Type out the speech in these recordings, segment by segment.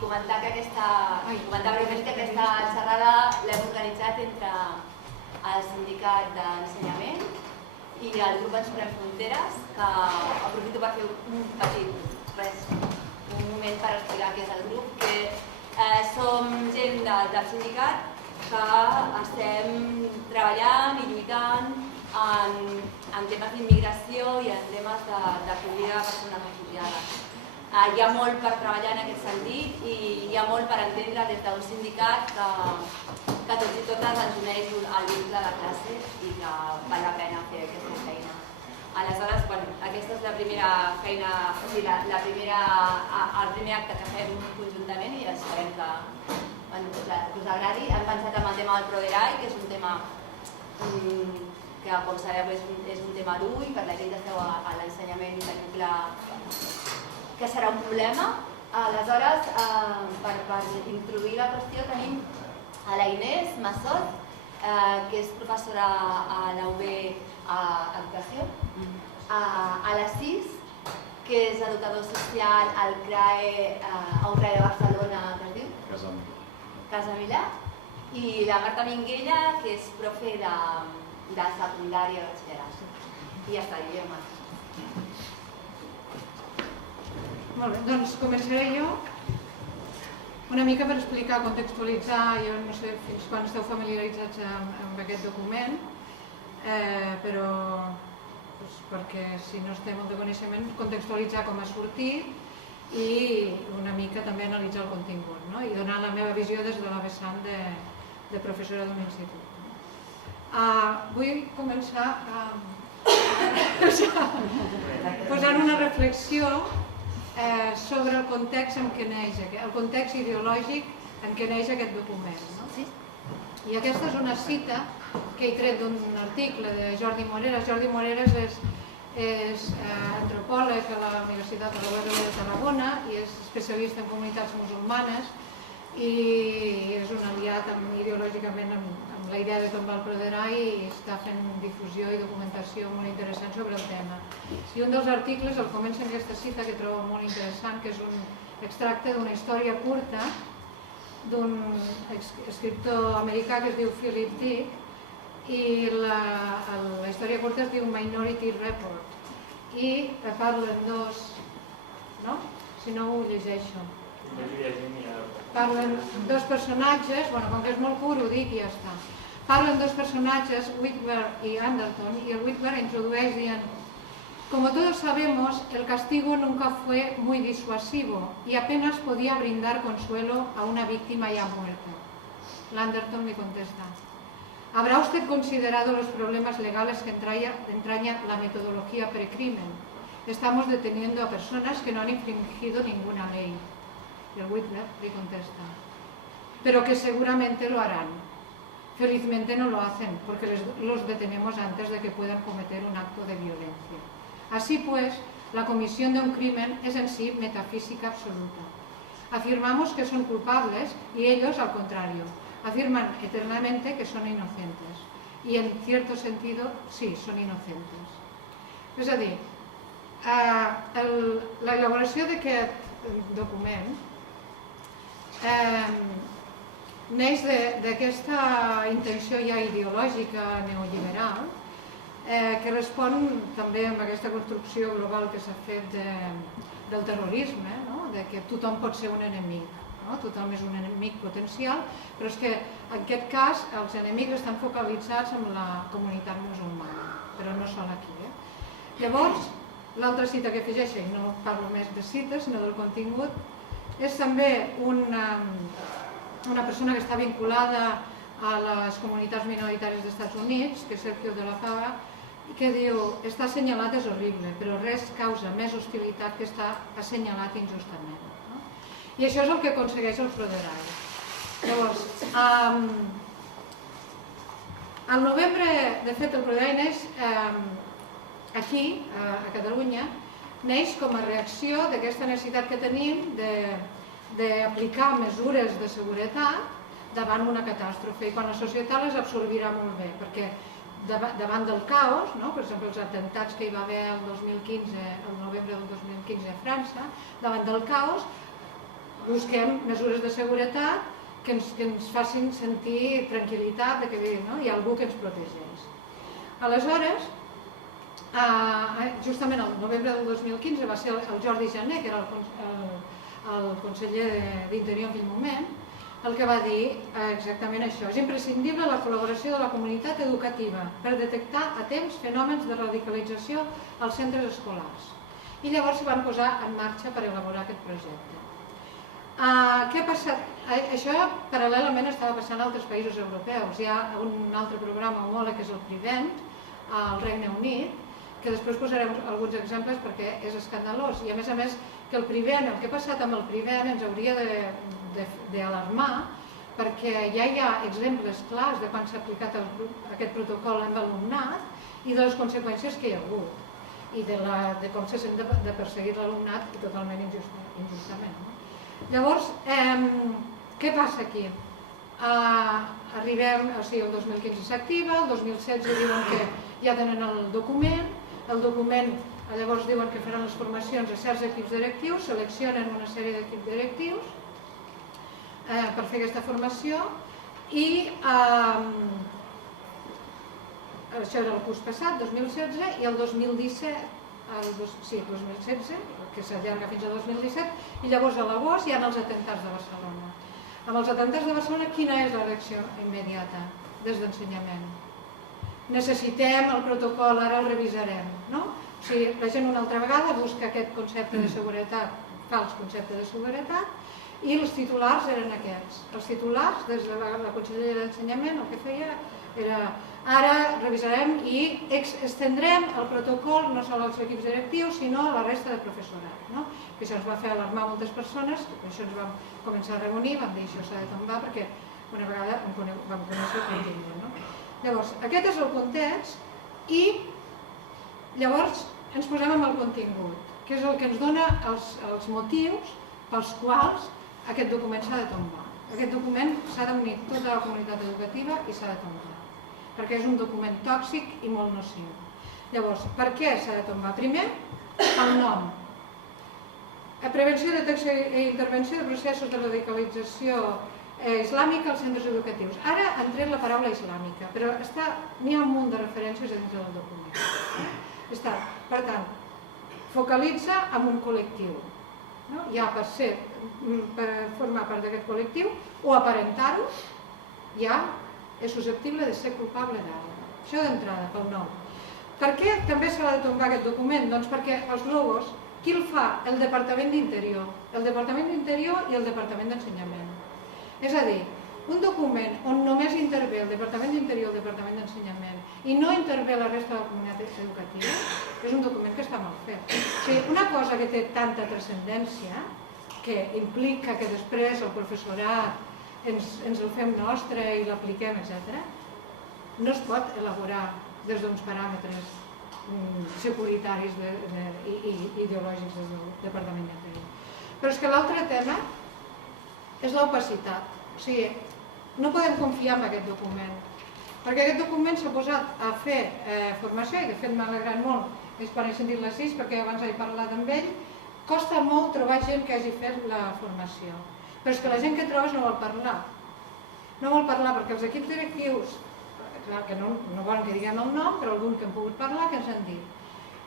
comentar breument que aquesta xerrada l'hem organitzat entre el sindicat d'ensenyament i el grup Ensumem Fronteres, que aprofito per fer un moment per explicar què és el grup, que som gent del sindicat que estem treballant i lluitant en temes d'immigració i en temes d'acollida de persones refugiades. Hi ha molt per treballar en aquest sentit i hi ha molt per entendre des d'un sindicat que tots i totes ens uneix el vincle de classe i que val la pena fer aquesta feina. Aleshores, aquesta és la primera feina, o sigui, el primer acte que fem conjuntament i esperem que us agradi. Hem pensat en el tema del Proderai, que és un tema que, com sabeu, és un tema dur i per la llei d'esteu a l'ensenyament tenim clar que serà un problema. Aleshores, per introduir la qüestió tenim a la Inés Massot, que és professora a la UB Educació, a la CIS, que és educador social al CRAE, a un CRAE de Barcelona, que es diu? Casa Milà. I la Marta Minguella, que és profe de secundària i batxillerat. I ja està, jo Marta. Molt bé, doncs començaré jo una mica per explicar, contextualitzar, jo no sé fins quan esteu familiaritzats amb aquest document, però perquè si no estem molt de coneixement, contextualitzar com ha sortit i una mica també analitzar el contingut, i donar la meva visió des de la vessant de professora d'un institut. Vull començar posant una reflexió sobre el context en què neix, el context ideològic en què neix aquest document. I aquesta és una cita que he tret d'un article de Jordi Moreras. Jordi Moreras és antropòleg a la Universitat de l'URL de Tarragona i és especialista en comunitats musulmanes i és un aliat ideològicament amb la idea de tombar el Proderai i està fent difusió i documentació molt interessant sobre el tema. I un dels articles el comença amb aquesta cita que trobo molt interessant, que és un extracte d'una història curta d'un escriptor americà que es diu Philip Dick i la història curta es diu Minority Report i parlen dos, si no ho llegeixo. Parlen dos personatges, com que és molt curt ho dic i ja està. Parlen dos personatges, Whitwer y Anderton, y el Whitwer introdueix dient: como todos sabemos, el castigo nunca fue muy disuasivo y apenas podía brindar consuelo a una víctima ya muerta. Anderton le contesta: ¿habrá usted considerado los problemas legales que entraña la metodología precrimen? Estamos deteniendo a personas que no han infringido ninguna ley. Y el Whitwer le contesta: pero que seguramente lo harán. Felizmente no lo hacen, porque los detenemos antes de que puedan cometer un acto de violencia. Así pues, la comisión de un crimen es en sí metafísica absoluta. Afirmamos que son culpables y ellos, al contrario, afirman eternamente que son inocentes. Y en cierto sentido, sí, són inocentes. És a dir, l'elaboració d'aquest document neix d'aquesta intenció ja ideològica neoliberal que respon també amb aquesta construcció global que s'ha fet del terrorisme, de que tothom pot ser un enemic, tothom és un enemic potencial, però és que en aquest cas els enemics estan focalitzats en la comunitat musulmana, però no són aquí. Llavors, l'altra cita que afegeixo, i no parlo més de cites, sinó del contingut, és també una persona que està vinculada a les comunitats minoritàries dels Estats Units, que és Sergio de la Fava, que diu: està assenyalat és horrible, però res causa més hostilitat que estar assenyalat injustament. I això és el que aconsegueix el Proderai. Llavors, al novembre, de fet, el Proderai neix aquí, a Catalunya, neix com a reacció d'aquesta necessitat que tenim d'aplicar mesures de seguretat davant una catàstrofe i quan la societat les absorbirà molt bé, perquè davant del caos, per exemple els atemptats que hi va haver el novembre del 2015 a França, davant del caos busquem mesures de seguretat que ens facin sentir tranquil·litat que hi ha algú que ens protegeix. Aleshores, justament el novembre del 2015 va ser el Jordi Jané, que era el conseller d'Interior en aquell moment, el que va dir exactament això. És imprescindible la col·laboració de la comunitat educativa per detectar a temps fenòmens de radicalització als centres escolars. I llavors s'hi van posar en marxa per elaborar aquest projecte. Què ha passat? Això paral·lelament estava passant a altres països europeus. Hi ha un altre programa homòleg que és el Prevent, al Regne Unit, que després posarem alguns exemples perquè és escandalós. I a més que el Prevent, el que ha passat amb el Prevent ens hauria d'alarmar perquè ja hi ha exemples clars de quan s'ha aplicat aquest protocol amb l'alumnat i de les conseqüències que hi ha hagut i de com se sent de perseguir l'alumnat i totalment injustament. Llavors, què passa aquí? Arribem, o sigui, el 2015 s'activa, el 2016 diuen que ja tenen el document llavors diuen que faran les formacions a certs equips directius, seleccionen una sèrie d'equips directius per fer aquesta formació i això era el curs passat, 2016, i el 2017, sí, 2016, que s'allarga fins al 2017, i llavors a l'agost hi ha els atemptats de Barcelona. Amb els atemptats de Barcelona, quina és la reacció immediata des d'ensenyament? Necessitem el protocol, ara el revisarem, no? O sigui, la gent una altra vegada busca aquest concepte de seguretat, fals concepte de seguretat, i els titulars eren aquests. Els titulars, des de la Conselleria d'Ensenyament, el que feia era ara revisarem i estendrem el protocol no sols als equips directius, sinó a la resta de professorat. Això ens va fer alarmar moltes persones, per això ens vam començar a reunir, vam dir això s'ha de tombar perquè una vegada vam conèixer el contingut. Llavors, aquest és el context i llavors ens posem amb el contingut, que és el que ens dona els motius pels quals aquest document s'ha de tombar. Aquest document s'ha d'unir tota la comunitat educativa i s'ha de tombar, perquè és un document tòxic i molt nociu. Llavors, per què s'ha de tombar? Primer, el nom. Prevenció, detecció i intervenció de processos de radicalització islàmica als centres educatius. Ara han tret la paraula islàmica, però n'hi ha un munt de referències dintre del document. Per tant, focalitza en un col·lectiu. Ja per formar part d'aquest col·lectiu o aparentar-ho, ja és susceptible de ser culpable d'ara. Això d'entrada, pel nom. Per què també s'ha de tombar aquest document? Doncs perquè els logos, qui el fa? El Departament d'Interior. El Departament d'Interior i el Departament d'Ensenyament. És a dir, un document on només intervé el Departament d'Interior i el Departament d'Ensenyament i no intervé la resta de la comunitat educativa, és un document que està mal fet. O sigui, una cosa que té tanta transcendència, que implica que després el professorat ens el fem nostre i l'apliquem, etc., no es pot elaborar des d'uns paràmetres securitaris i ideològics des del Departament d'Interior. Però és que l'altre tema és l'opacitat. O sigui, no podem confiar en aquest document, perquè aquest document s'ha posat a fer formació, i de fet m'ha alegrat molt, és quan he sentit l'Asís, perquè abans he parlat amb ell, costa molt trobar gent que hagi fet la formació. Però és que la gent que trobes no vol parlar. No vol parlar perquè els equips directius, clar que no volen que diguem el nom, però algun que hem pogut parlar, que ens han dit.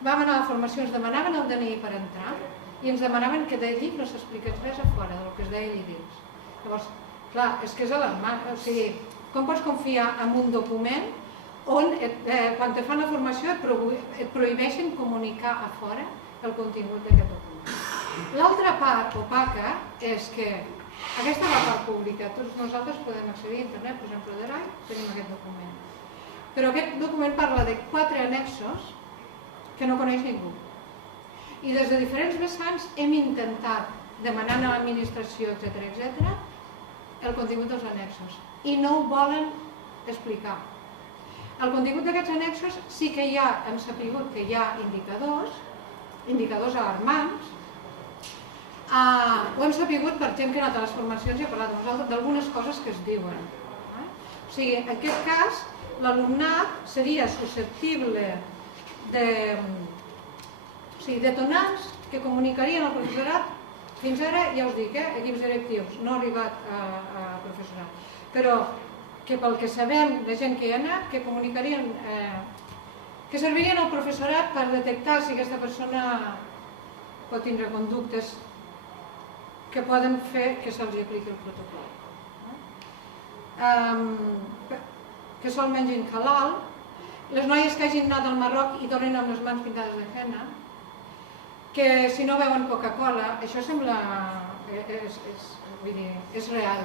Vam anar a la formació, ens demanaven el DNI per entrar i ens demanaven que d'allí no s'expliqués res a fora del que es deia allà dins. Llavors, clar, és que és alarmant. O sigui, com pots confiar en un document on quan te fan la formació et prohibeixen comunicar a fora el contingut d'aquest document. L'altra part opaca és que aquesta és la part pública. Tots nosaltres podem accedir a internet, per exemple, de RAI, tenim aquest document. Però aquest document parla de 4 annexos que no coneix ningú. I des de diferents vessants hem intentat, demanant a l'administració, etc., el contingut dels annexos. I no ho volen explicar. El contingut d'aquests annexos sí que hem sabut que hi ha indicadors alarmants. Ho hem sabut per gent que ha anat a les formacions i ha parlat amb nosaltres d'algunes coses que es diuen. O sigui, en aquest cas, l'alumnat seria susceptible de detonants que comunicarien al professorat Fins ara, ja us dic, equips directius, no ha arribat a professorat, però que pel que sabem de gent que hi ha anat, que comunicarien, que servirien al professorat per detectar si aquesta persona pot tindre conductes que poden fer que se'ls apliqui el protocol. Que sol mengin halal, les noies que hagin anat al Marroc i tornen amb les mans pintades de henna, que si no beuen Coca-Cola, això sembla... és real,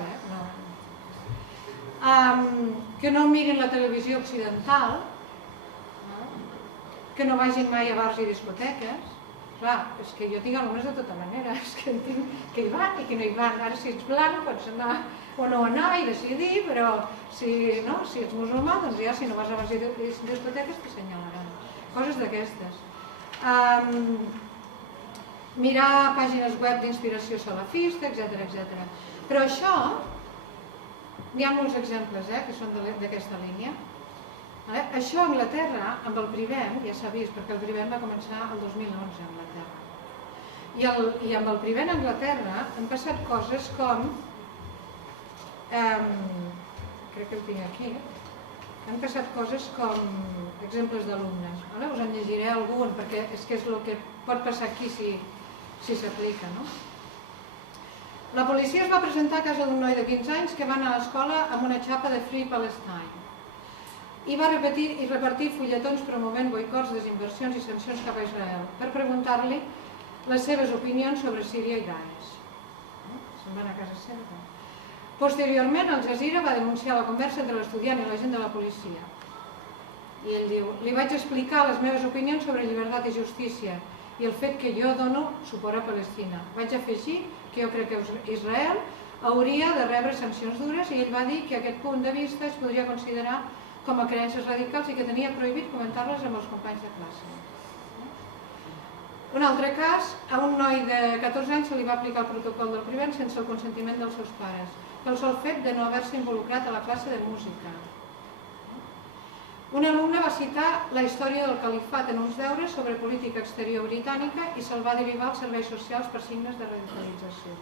que no mirin la televisió occidental, que no vagin mai a bars i discoteques. Clar, és que jo tinc alumnes de tota manera, és que hi van i que no hi van. Ara si ets blanc pots anar o no anar i decidir, però si ets musulmà, doncs ja si no vas a bars i discoteques t'assenyalaran. Coses d'aquestes. Mirar pàgines web d'inspiració salafista, etc. Però això, n'hi ha molts exemples que són d'aquesta línia. Això a Anglaterra, amb el Privem, ja s'ha vist, perquè el Privem va començar el 2011 a Anglaterra. I amb el Privem a Anglaterra han passat coses com, crec que ho tinc aquí, han passat coses com exemples d'alumnes. Us en llegiré algun, perquè és que és el que pot passar aquí si s'aplica. La policia es va presentar a casa d'un noi de 15 anys que va anar a l'escola amb una xapa de Free Palestine i va repartir fulletons promovent boicots, desinversions i sancions cap a Israel per preguntar-li les seves opinions sobre Síria i Daesh. Se'n van a casa seva. Posteriorment, Al Jazeera va denunciar la conversa entre l'estudiant i l'agent de la policia. I ell diu, li vaig explicar les meves opinions sobre llibertat i justícia i el fet que jo dono suport a Palestina. Vaig afegir que jo crec que Israel hauria de rebre sancions dures i ell va dir que aquest punt de vista es podria considerar com a creences radicals i que tenia prohibit comentar-les amb els companys de classe. Un altre cas, a un noi de 14 anys se li va aplicar el protocol del Privem sense el consentiment dels seus pares, pel sol fet de no haver-se involucrat a la classe de música. Un alumne va citar la història del califat en uns deures sobre política exterior britànica i se'l va derivar als serveis socials per signes de radicalització.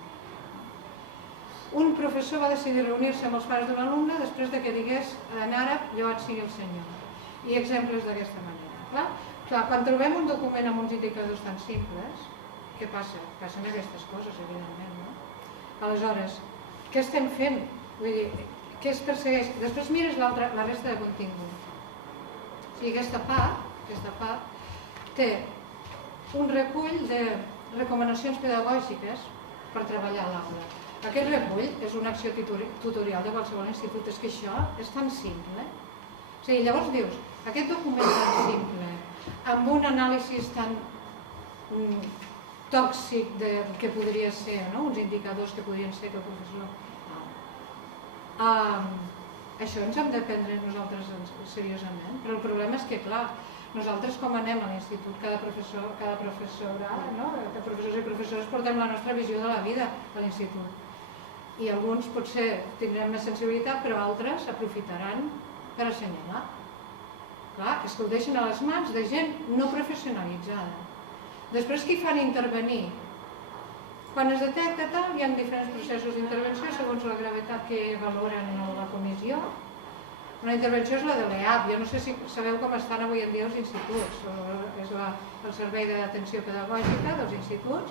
Un professor va decidir reunir-se amb els pares d'un alumne després de que digués en àrab "Lloat sigui el Senyor". I exemples d'aquesta manera. Clar, quan trobem un document amb uns indicadors tan simples, què passa? Passen aquestes coses, evidentment, no? Aleshores, què estem fent? Vull dir, què es persegueix? Després mires la resta de contingut. O sigui, aquesta part té un recull de recomanacions pedagògiques per treballar a l'aula. Aquest recull és una acció tutorial de qualsevol institut. És que això és tan simple. O sigui, llavors dius, aquest document tan simple, amb un anàlisi tan tòxic que podria ser, uns indicadors que podrien ser que el professor... Això ens hem de prendre nosaltres seriosament, però el problema és que, clar, nosaltres com anem a l'institut, cada professora, cada professors i professores portem la nostra visió de la vida a l'institut. I alguns potser tindrem més sensibilitat, però altres aprofitaran per assenyalar. Clar, és que ho deixen a les mans de gent no professionalitzada. Després qui fan intervenir? Quan es detecta tal, hi ha diferents processos d'intervenció segons la gravetat que valoren la comissió. Una intervenció és la de l'EAP. Jo no sé si sabeu com estan avui en dia els instituts. És el servei d'atenció pedagògica dels instituts,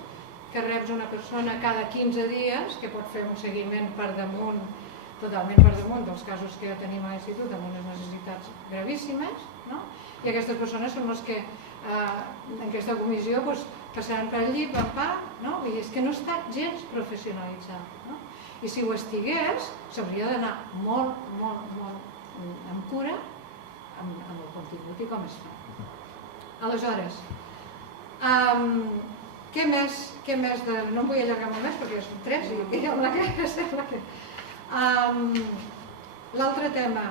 que reps una persona cada 15 dies que pot fer un seguiment per damunt, totalment per damunt dels casos que ja tenim a l'institut amb unes necessitats gravíssimes, i aquestes persones són les que en aquesta comissió passaran per allí, és que no està gens professionalitzat. I si ho estigués, s'hauria d'anar molt, molt, molt amb cura amb el contingut i com es fa. Aleshores, què més de... No em vull allargar molt més perquè ja són 3 i aquí hi ha una que sembla que... L'altre tema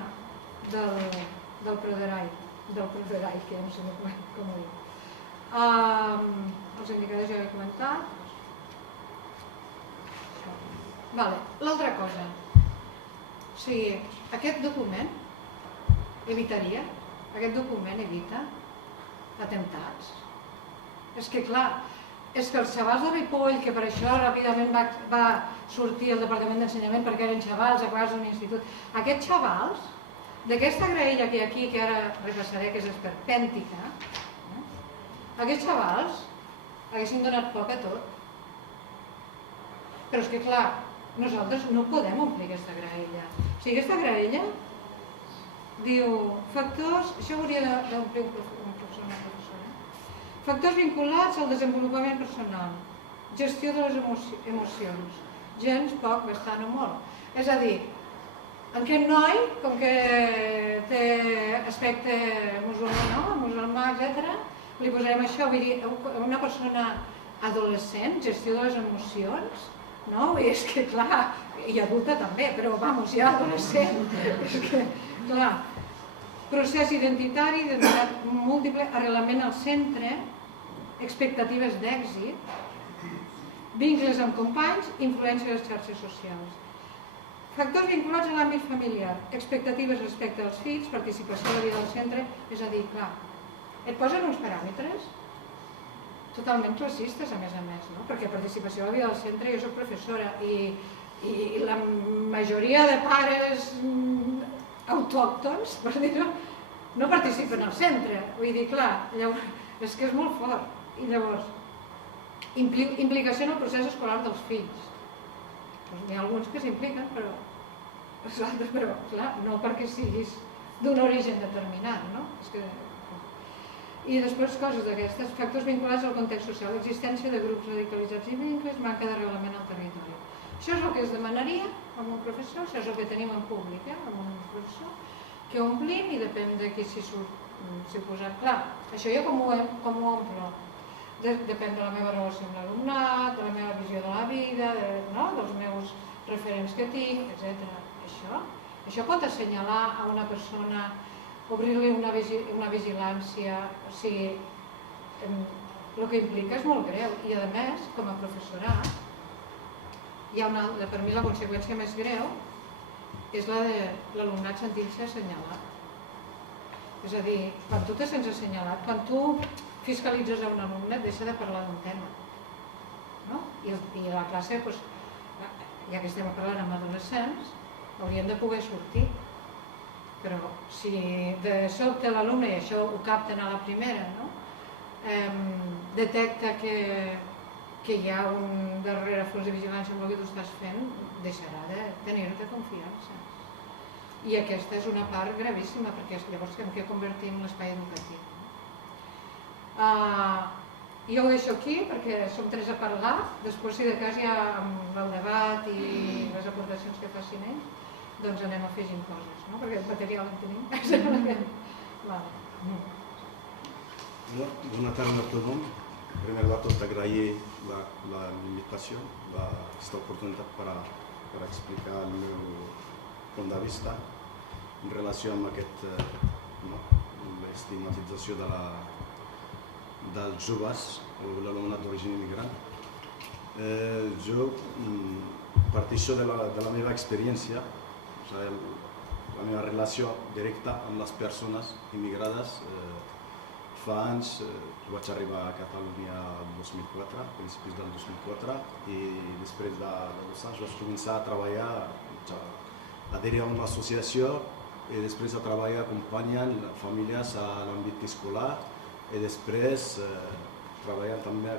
del Proderai, que ja no sé com ho diu. Els indicadors ja ho he comentat. L'altra cosa, o sigui, aquest document evita atemptats. És que clar, és que els xavals de Ripoll, que per això ràpidament va sortir el Departament d'Ensenyament perquè eren xavals acabats d'un institut, aquests xavals, d'aquesta graella que hi ha aquí, que ara repassaré, que és esperpèntica, aquests xavals haguessin donat poc a tot. Però és que clar, nosaltres no podem omplir aquesta graella. O sigui, aquesta graella diu factors, això hauria d'omplir un professor, una professora. Factors vinculats al desenvolupament personal, gestió de les emocions, gens, poc, bastant o molt. És a dir, aquest noi, com que té aspecte musulmà, etc., li posarem això, vull dir, una persona adolescent, gestió de les emocions, no? És que, clar, i adulta també, però, vamos, ja adolescent, és que, clar, procés identitari, identitat múltiple, arrelament al centre, expectatives d'èxit, vincles amb companys, influència de les xarxes socials. Factors vinculats a l'àmbit familiar, expectatives respecte als fills, participació a la vida del centre, és a dir, clar, et posen uns paràmetres totalment classistes, a més, no? Perquè participació a la vida del centre, jo soc professora i la majoria de pares autòctons, per dir-ho, no participen al centre. Vull dir, clar, és que és molt fort. I llavors, implicació en el procés escolar dels fills. N'hi ha alguns que s'impliquen, però clar, no perquè siguis d'un origen determinat, no? I després coses d'aquestes, factors vinculats al context social, existència de grups radicalitzats i vincles, manca d'arrelament al territori. Això és el que es demanaria amb un professor, això és el que tenim en públic, amb un professor, que omplim i depèn de qui s'hi posa. Clar, això jo com ho omplo? Depèn de la meva relació amb l'alumnat, de la meva visió de la vida, dels meus referents que tinc, etc. Això pot assenyalar a una persona, obrir-li una vigilància, o sigui, el que implica és molt greu. I a més, com a professorat, per mi la conseqüència més greu és la de l'alumnat sentint-se assenyalat. És a dir, quan tu te sents assenyalat, quan tu fiscalitzes a un alumne, deixa de parlar d'un tema. I a la classe, ja que estem parlant amb adolescents, haurien de poder sortir. Però si de sobte l'alumne, i això ho capten a la primera, detecta que hi ha un darrere fons de vigilància amb el que tu estàs fent, deixarà de tenir-te confiança. I aquesta és una part gravíssima, perquè llavors en què convertim l'espai educatiu. Jo ho deixo aquí perquè som tres a parlar, després si de cas ja amb el debat i les aportacions que facin ells, doncs anem afegint coses, perquè el material en tenim. Bona tarda a tothom. Primer de tot agrair l'invitació, aquesta oportunitat per explicar el meu punt de vista en relació amb l'estigmatització dels joves o l'alumnat d'origen immigrant. Jo parteixo de la meva experiència, la meva relació directa amb les persones immigrades. Fa anys, jo vaig arribar a Catalunya el 2004, a principis del 2004, i després de 2 anys vaig començar a treballar, a adherir a una associació i després a treballar acompanyant famílies a l'àmbit escolar i després treballant també,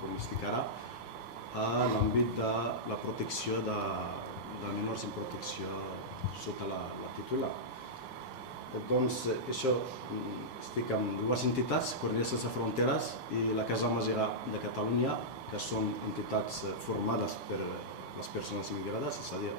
com estic ara, a l'àmbit de la protecció de menors en protecció sota la titular. Doncs això, estic amb 2 entitats, Coordinació Sense Fronteres i la Casa Masera de Catalunya, que són entitats formades per les persones immigrades, és a dir,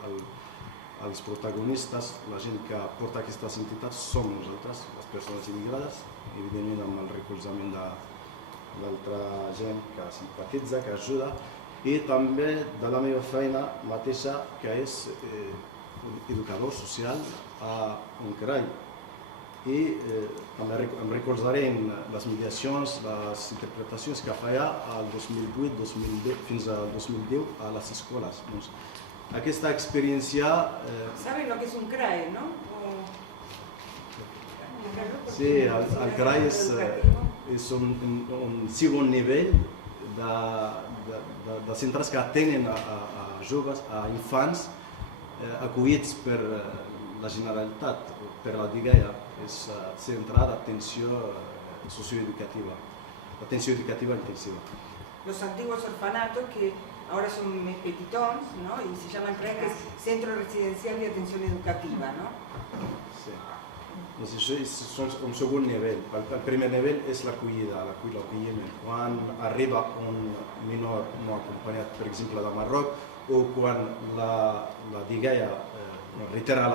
els protagonistes, la gent que porta aquestes entitats som nosaltres, les persones immigrades, evidentment amb el recolzament d'altra gent que simpatitza, que ajuda, i també de la meva feina mateixa, que és educador social a Uncrai. I em recolzaré en les mediacions, les interpretacions que feia el 2008 fins al 2010 a les escoles. Aquesta experiència... ¿Saben lo que es un CRAE, no? Sí, el CRAE és un segon nivell de centres que atenen a joves, a infants acollits per la Generalitat, per la DGEA, és centre d'atenció socioeducativa, atenció educativa intensiva. Los antiguos orfanatos que ahora son más petitons, ¿no? Y se llaman, creo que es Centro Residencial de Atención Educativa, ¿no? Sí. Doncs això és un segon nivell. El primer nivell és l'acollida, l'acolliment. Quan arriba un menor no acompanyat, per exemple, de Marroc, o quan la DGEA reitera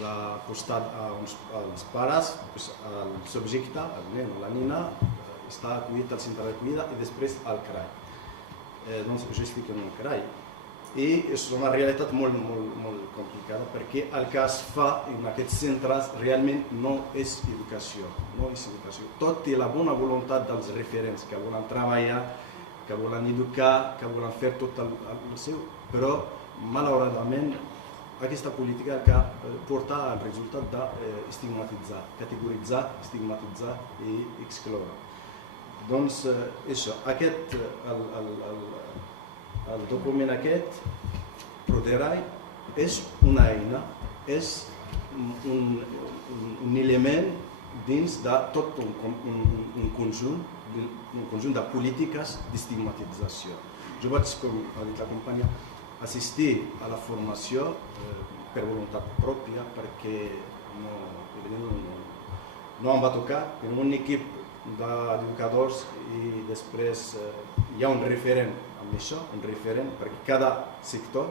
la costat als pares, el subjecte, el nen o la nina, està acollit al centre d'acollida i després al CRAI. Doncs jo estic en un CRAI. I és una realitat molt complicada perquè el que es fa en aquests centres realment no és educació. Tot i la bona voluntat dels referents que volen treballar, que volen educar, que volen fer tot el seu, però malauradament aquesta política que porta al resultat d'estigmatitzar, categoritzar, estigmatitzar i excloure. Doncs això, el document aquest, ProDRAI, és una eina, és un element dins de tot un conjunt de polítiques d'estigmatització. Jo vaig, com ha dit la companya, assistir a la formació per voluntat pròpia perquè no em va tocar en un equip d'educadors i després hi ha un referent amb això, un referent perquè cada sector,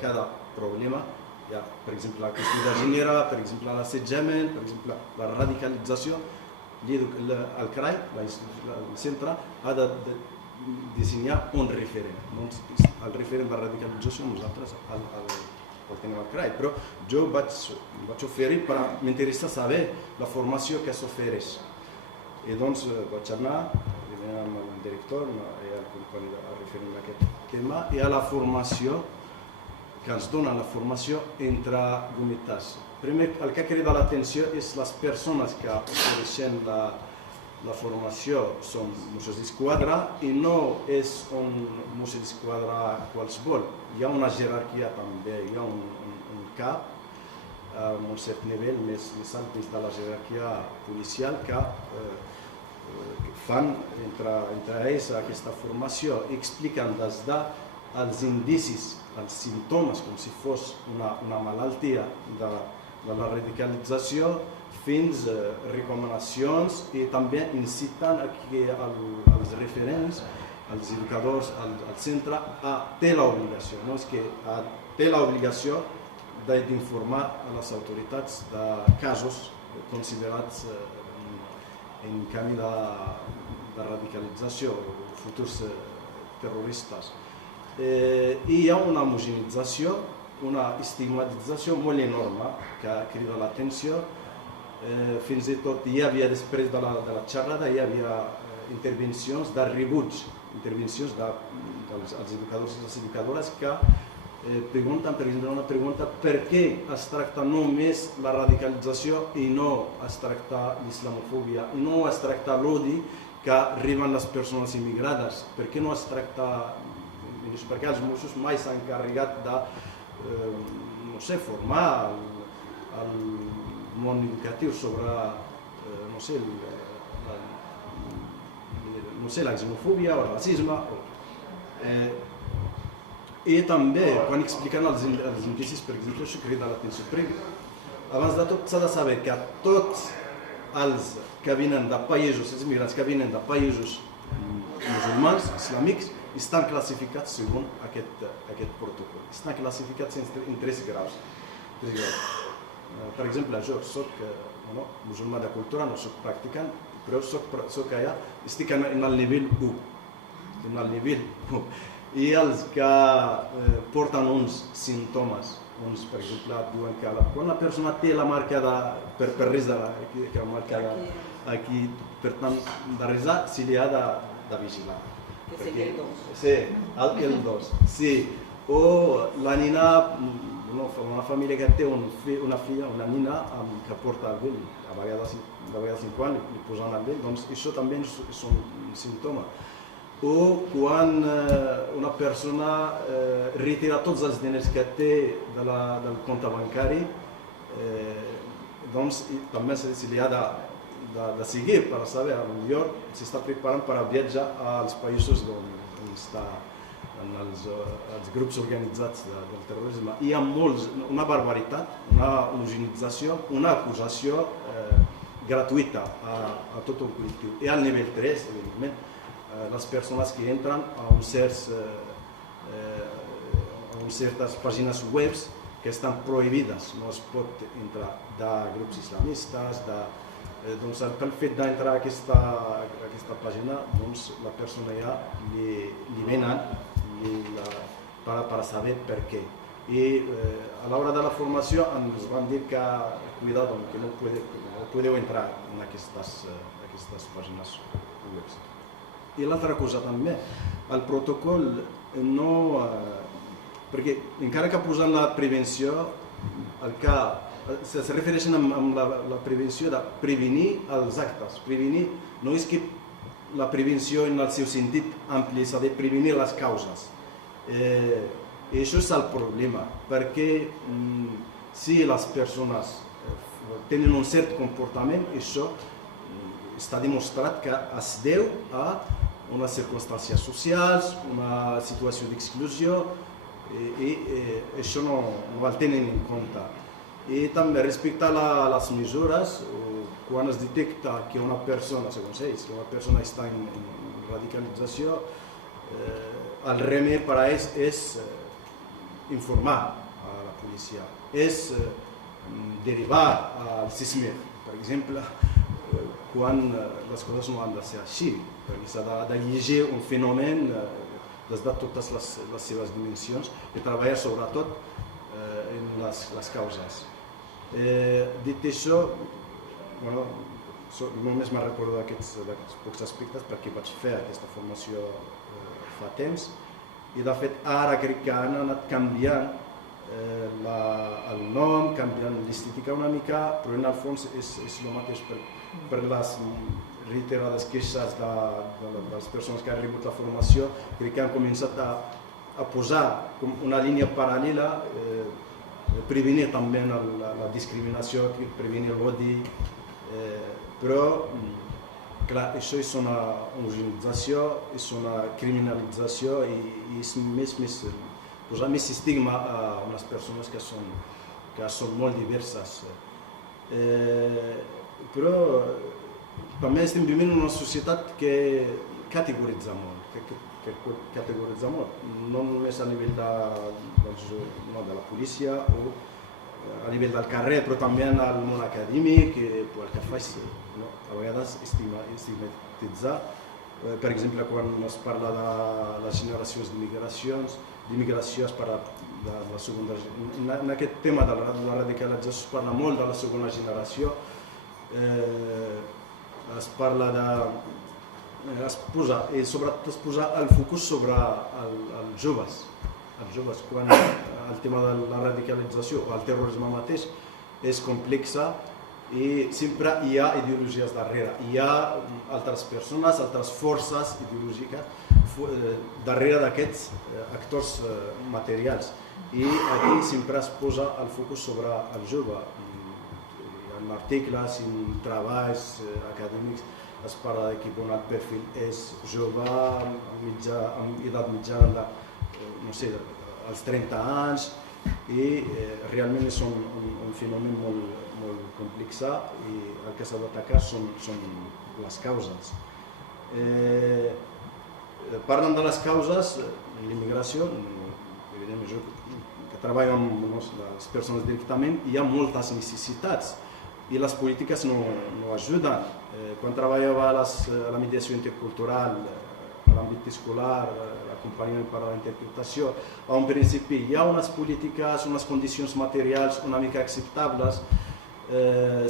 cada problema, hi ha, per exemple, la qüestió de gènere, per exemple, l'assetjament, per exemple, la radicalització, el CRAI, el centre, ha de dissenyar un referent. Doncs el referent de radicalització nosaltres el tenim al CRAI, però jo vaig oferir per m'interessa saber la formació que s'ofereix. I doncs vaig anar amb el director i el company referent a aquest tema i a la formació que ens dona la formació entre comunitats. Primer, el que crida l'atenció és les persones que ofereixen la formació són Mossos d'Esquadra i no és un Mosso d'Esquadra qualsevol. Hi ha una jerarquia també, hi ha un cap a un cert nivell més alt dins de la jerarquia policial que fan entre ells aquesta formació i expliquen des dels indicis, els símptomes, com si fos una malaltia de la radicalització, fins a recomanacions i també inciten que els referents, els educadors, el centre, té l'obligació, no? És que té l'obligació d'informar a les autoritats de casos considerats en camí de radicalització, futurs terroristes. I hi ha una homogenització, una estigmatització molt enorme que crida l'atenció. Fins i tot hi havia, després de la xerrada, hi havia intervencions de rebuig, intervencions dels educadors i les educadores que pregunten, per exemple, una pregunta per què es tracta només la radicalització i no es tracta l'islamofòbia, i no es tracta l'odi que arriben les persones immigrades, per què no es tracta, perquè els Mossos mai s'han encarregat de, no sé, formar el món educatiu sobre, no sé, la xenofòbia o el racisme. I també, quan expliquen els indicis, per exemple, això crida l'atenció. Abans de tot, s'ha de saber que tots els que venen de països, els immigrants que venen de països musulmans, islàmics, estan classificats segons aquest protocol. Estan classificats en 3 graus. Per exemple, jo soc musulmà de cultura, no soc practicant, però soc allà, estic en el nivell 1. En el nivell 1. I els que porten uns símptomes, per exemple, diuen que quan la persona té la marca per risar, que la marca aquí, per tant, de risar, se li ha de vigilar. Que seria el 2. Sí, el 2. Sí, o la nina, una família que té una filla, una nina que porta el vell, a vegades en quan li posen el vell, doncs això també és un símptoma. o quan una persona retira tots els diners que té del compte bancari, doncs també se li ha de seguir per saber, potser s'està preparant per viatjar als països on estan els grups organitzats del terrorisme. Hi ha una barbaritat, una homogenització, una acusació gratuïta a tot el col·lectiu. I al nivell 3, evidentment, les persones que entren a certes pàgines web que estan prohibides, no es pot entrar de grups islamistes, doncs pel fet d'entrar a aquesta pàgina, doncs la persona ja li venen per saber per què. I a l'hora de la formació ens van dir que cuidado, que no podeu entrar en aquestes pàgines web. I l'altra cosa també, el protocol no... perquè encara que posem la prevenció, el que se refereixen amb la prevenció de prevenir els actes. Prevenir no és que la prevenció en el seu sentit ampli, s'ha de prevenir les causes. I això és el problema, perquè si les persones tenen un cert comportament, això està demostrat que es deu a unes circumstàncies socials, una situació d'exclusió, i això no el tenen en compte. I també respecte a les mesures, quan es detecta que una persona, segons ells, que una persona està en radicalització, el remei per a ells és informar a la policia, és derivar al CISMED, per exemple, quan les coses no han de ser així, perquè s'ha de llegir un fenomen des de totes les seves dimensions i treballar sobretot en les causes. Dit això, només me'n recordo d'aquests pocs aspectes perquè vaig fer aquesta formació fa temps i de fet ara crec que han anat canviant el nom, canviant l'estètica una mica, però en el fons és el mateix per les reiterades queixes de les persones que han rebut la formació. Crec que han començat a posar una línia paral·lela, prevenir també la discriminació, prevenir l'odi, però clar, això és una homogenització, és una criminalització i és posar més estigma a unes persones que són molt diverses. Però també estem vivint una societat que categoritza molt, no només a nivell de la policia o a nivell del carrer, però també en el món acadèmic, el que fa és a vegades estigmatitzar. Per exemple, quan es parla de les generacions d'immigració, es parla de la segona generació. En aquest tema de la radicalització es parla molt de la segona generació, es parla sobretot es posa el focus sobre els joves, quan el tema de la radicalització o el terrorisme mateix és complexa i sempre hi ha ideologies darrere, hi ha altres persones, altres forces ideològiques darrere d'aquests actors materials i aquí sempre es posa el focus sobre el jove. En articles, en treballs acadèmics es parla que el perfil és jove, amb edat mitjana, no sé, als 30 anys i realment és un fenomen molt complex i el que s'ha d'atacar són les causes. Parlant de les causes, l'immigració, evidentment jo que treballo amb les persones directament, hi ha moltes necessitats i les polítiques no ajuden. Quan treballava a la mediació intercultural, a l'àmbit escolar, l'acompanyament per a la interpretació, a un principi hi ha unes polítiques, unes condicions materials una mica acceptables,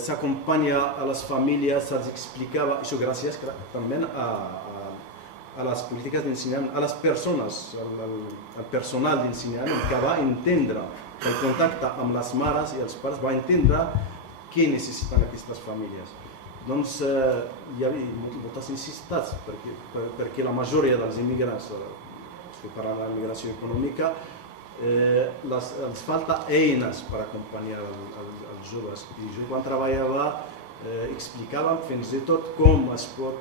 s'acompanya a les famílies, se'ls explicava, això gràcies també a les polítiques d'ensenyament, a les persones, al personal d'ensenyament que va entendre el contacte amb les mares i els pares, va entendre què necessiten aquestes famílies. Doncs hi havia moltes necessitats, perquè la majoria dels immigrants, estic parlant de la immigració econòmica, els falta eines per acompanyar els joves. I jo quan treballava explicàvem fins i tot com es pot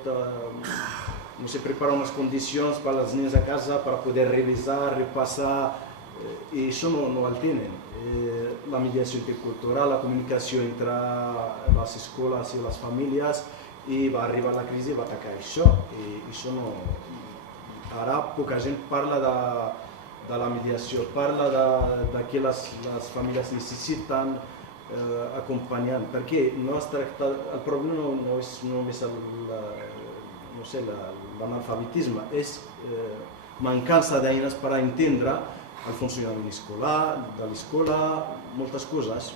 preparar unes condicions per als nens a casa per poder revisar, repassar, i això no el tenen. La mediació intercultural, la comunicació entre les escoles i les famílies, i va arribar la crisi i va atacar això. I això no... Ara poca gent parla de la mediació, parla de que les famílies necessiten acompanyant, perquè no es tracta... El problema no és només l'analfabetisme, és mancança d'eines per entendre el funcionament escolar, de l'escola, moltes coses.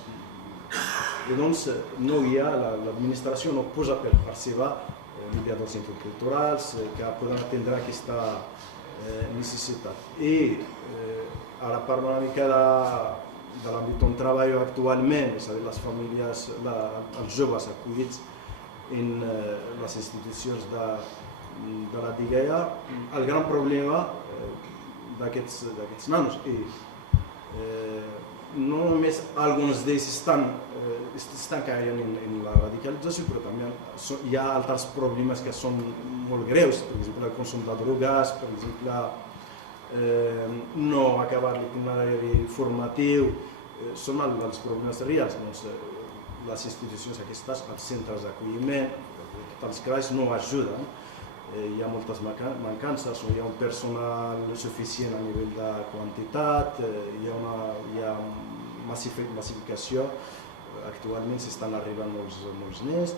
I doncs l'administració no posa per seva mediadors interculturals que poden atendre aquesta necessitat. I ara parlo una mica de l'àmbit on treballo actualment, és a dir, les famílies, els joves acollits en les institucions de la DIGEA. El gran problema d'aquests nanos, i no només alguns d'ells estan caient en la radicalització, però també hi ha altres problemes que són molt greus, per exemple el consum de drogues, per exemple no acabar l'itinerari formatiu, són els problemes reals. Les institucions aquestes, els centres d'acolliment, tots els CRAs no ajuden. Hi ha moltes mancances, no hi ha un personal suficient a nivell de quantitat, hi ha massificació, actualment s'estan arribant molts nens,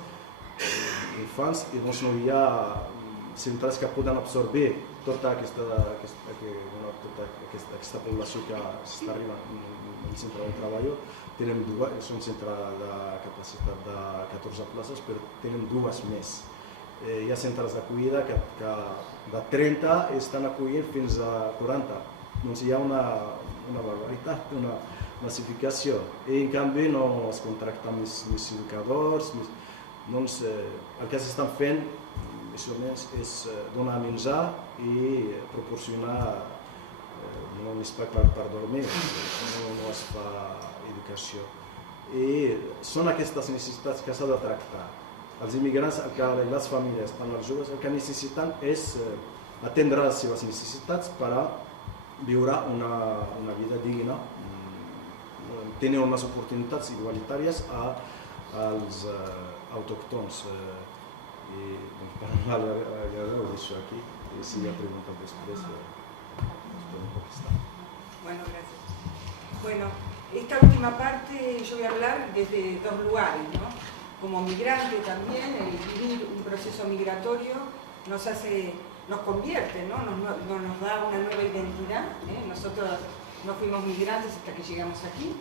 infants, i doncs no hi ha centres que poden absorbir tota aquesta població que s'està arribant al centre on treballo. És un centre de capacitat de 14 places, però tenen 2 més. Hi ha centres d'acollida que de 30 estan acollint fins a 40. Doncs hi ha una barbaritat, una massificació. I en canvi no es contracten més educadors. Doncs el que s'estan fent és donar menjar i proporcionar només per dormir, no es fa educació. I són aquestes necessitats que s'ha de tractar. Els immigrants, les famílies, tant els joves, el que necessiten és atendre les seves necessitats per viure una vida digna, tenir unes oportunitats igualitàries als autòctons. I per no allargar ho deixo aquí, i si hi ha preguntes després, les podem contestar. Bueno, gracias. Bueno, esta última parte yo voy a hablar desde 2 lugares, ¿no? Como migrante también, el vivir un proceso migratorio nos convierte, ¿no? Nos da una nueva identidad. Nosotros no fuimos migrantes hasta que llegamos aquí.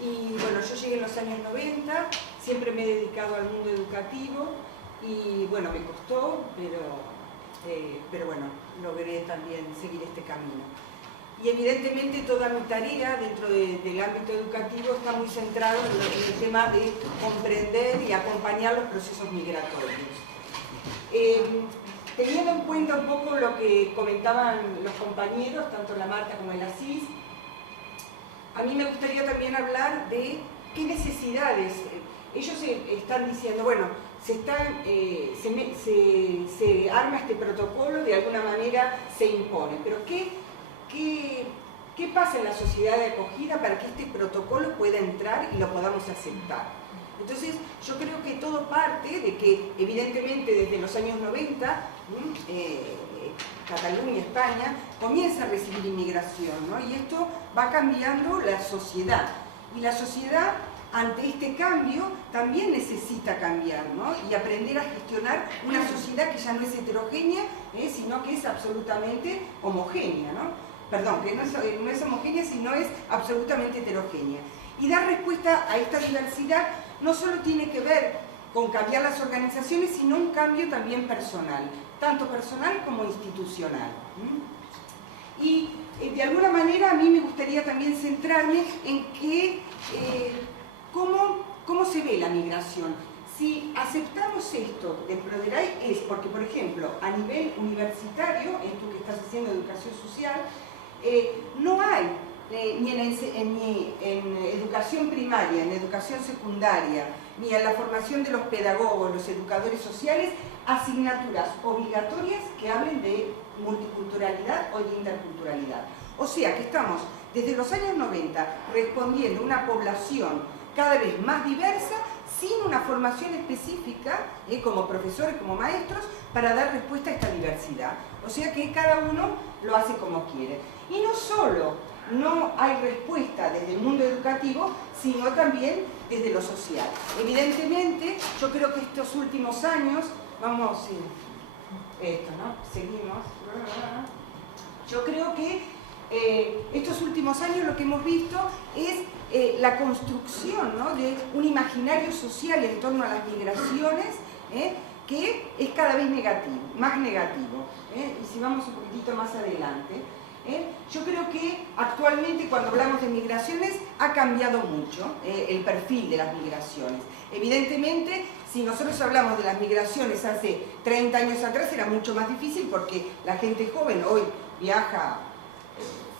Y bueno, yo llegué en los años 90, siempre me he dedicado al mundo educativo y bueno, me costó, pero bueno, logré también seguir este camino. Y evidentemente toda mi tarea dentro del ámbito educativo está muy centrado en el tema de comprender y acompañar los procesos migratorios. Teniendo en cuenta un poco lo que comentaban los compañeros, tanto la Marta como el Asís, a mí me gustaría también hablar de qué necesidades. Ellos están diciendo, bueno, se arma este protocolo, de alguna manera se impone, pero ¿qué pasa en la sociedad de acogida para que este protocolo pueda entrar y lo podamos aceptar? Entonces, yo creo que todo parte de que, evidentemente, desde los años 90, Cataluña, España, comienza a recibir inmigración, ¿no? Y esto va cambiando la sociedad. Y la sociedad, ante este cambio, también necesita cambiar, ¿no? Y aprender a gestionar una sociedad que ya no es heterogénea, sino que es absolutamente homogénea, ¿no? Perdón, que no es homogénea, sino es absolutamente heterogénea. Y dar respuesta a esta diversidad no solo tiene que ver con cambiar las organizaciones, sino un cambio también personal, tanto personal como institucional. Y de alguna manera a mí me gustaría también centrarme en que, cómo se ve la migración. si aceptamos esto dentro de la ley es porque, por ejemplo, a nivel universitario, en tú que estás haciendo educación social, no hay ni en educación primaria, en educación secundaria, ni en la formación de los pedagogos, los educadores sociales, asignaturas obligatorias que hablen de multiculturalidad o de interculturalidad. O sea que estamos desde los años 90 respondiendo a una población cada vez más diversa, sin una formación específica, como profesores, como maestros, para dar respuesta a esta diversidad. O sea que cada uno lo hace como quiere. Y no solo no hay respuesta desde el mundo educativo, sino también desde lo social. Evidentemente, yo creo que estos últimos años, seguimos. Yo creo que estos últimos años lo que hemos visto es la construcción, ¿no?, de un imaginario social en torno a las migraciones que es cada vez más negativo. Y si vamos un poquitito más adelante, yo creo que actualmente cuando hablamos de migraciones ha cambiado mucho el perfil de las migraciones. Evidentemente, si nosotros hablamos de las migraciones hace 30 años atrás era mucho más difícil porque la gente joven hoy viaja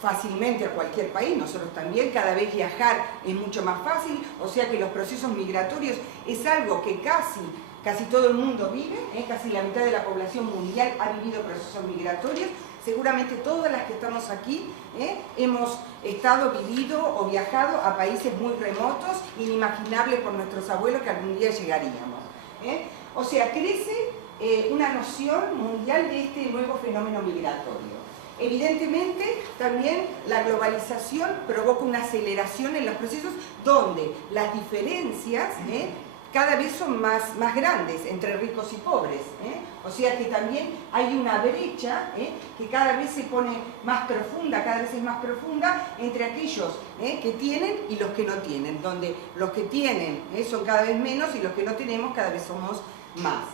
fácilmente a cualquier país, nosotros también, cada vez viajar es mucho más fácil, o sea que los procesos migratorios es algo que casi todo el mundo vive, casi la mitad de la población mundial ha vivido procesos migratorios, seguramente todas las que estamos aquí hemos vivido o viajado a países muy remotos, inimaginables por nuestros abuelos que algún día llegaríamos. O sea, crece una noción mundial de este nuevo fenómeno migratorio. Evidentemente, también la globalización provoca una aceleración en los procesos donde las diferencias cada vez son más grandes entre ricos y pobres. O sea que también hay una brecha que cada vez se pone más profunda, cada vez es más profunda entre aquellos que tienen y los que no tienen, donde los que tienen son cada vez menos y los que no tenemos cada vez somos más.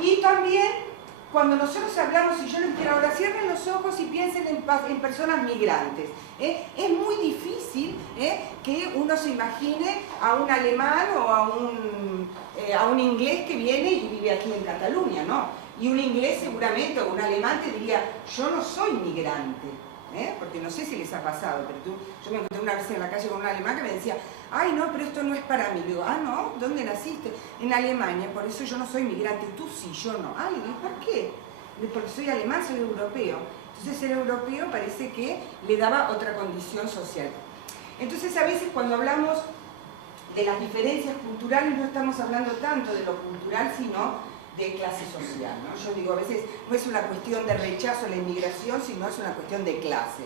Y también cuando nosotros hablamos, y yo les quiero ahora, cierren los ojos y piensen en personas migrantes. Es muy difícil que uno se imagine a un alemán o a un inglés que viene y vive aquí en Cataluña, ¿no? Y un inglés seguramente, o un alemán te diría, yo no soy migrante, porque no sé si les ha pasado, pero yo me encontré una vez en la calle con un alemán que me decía, ay no, pero esto no es para mí. Le digo, ah no, ¿dónde naciste? En Alemania, por eso yo no soy migrante, tú sí, yo no. Ah, le digo, ¿por qué? Porque soy alemán, soy europeo. Entonces ser europeo parece que le daba otra condición social. Entonces a veces cuando hablamos de las diferencias culturales no estamos hablando tanto de lo cultural, sino de clase social, ¿no? Yo digo, a veces no es una cuestión de rechazo a la inmigración, sino es una cuestión de clase.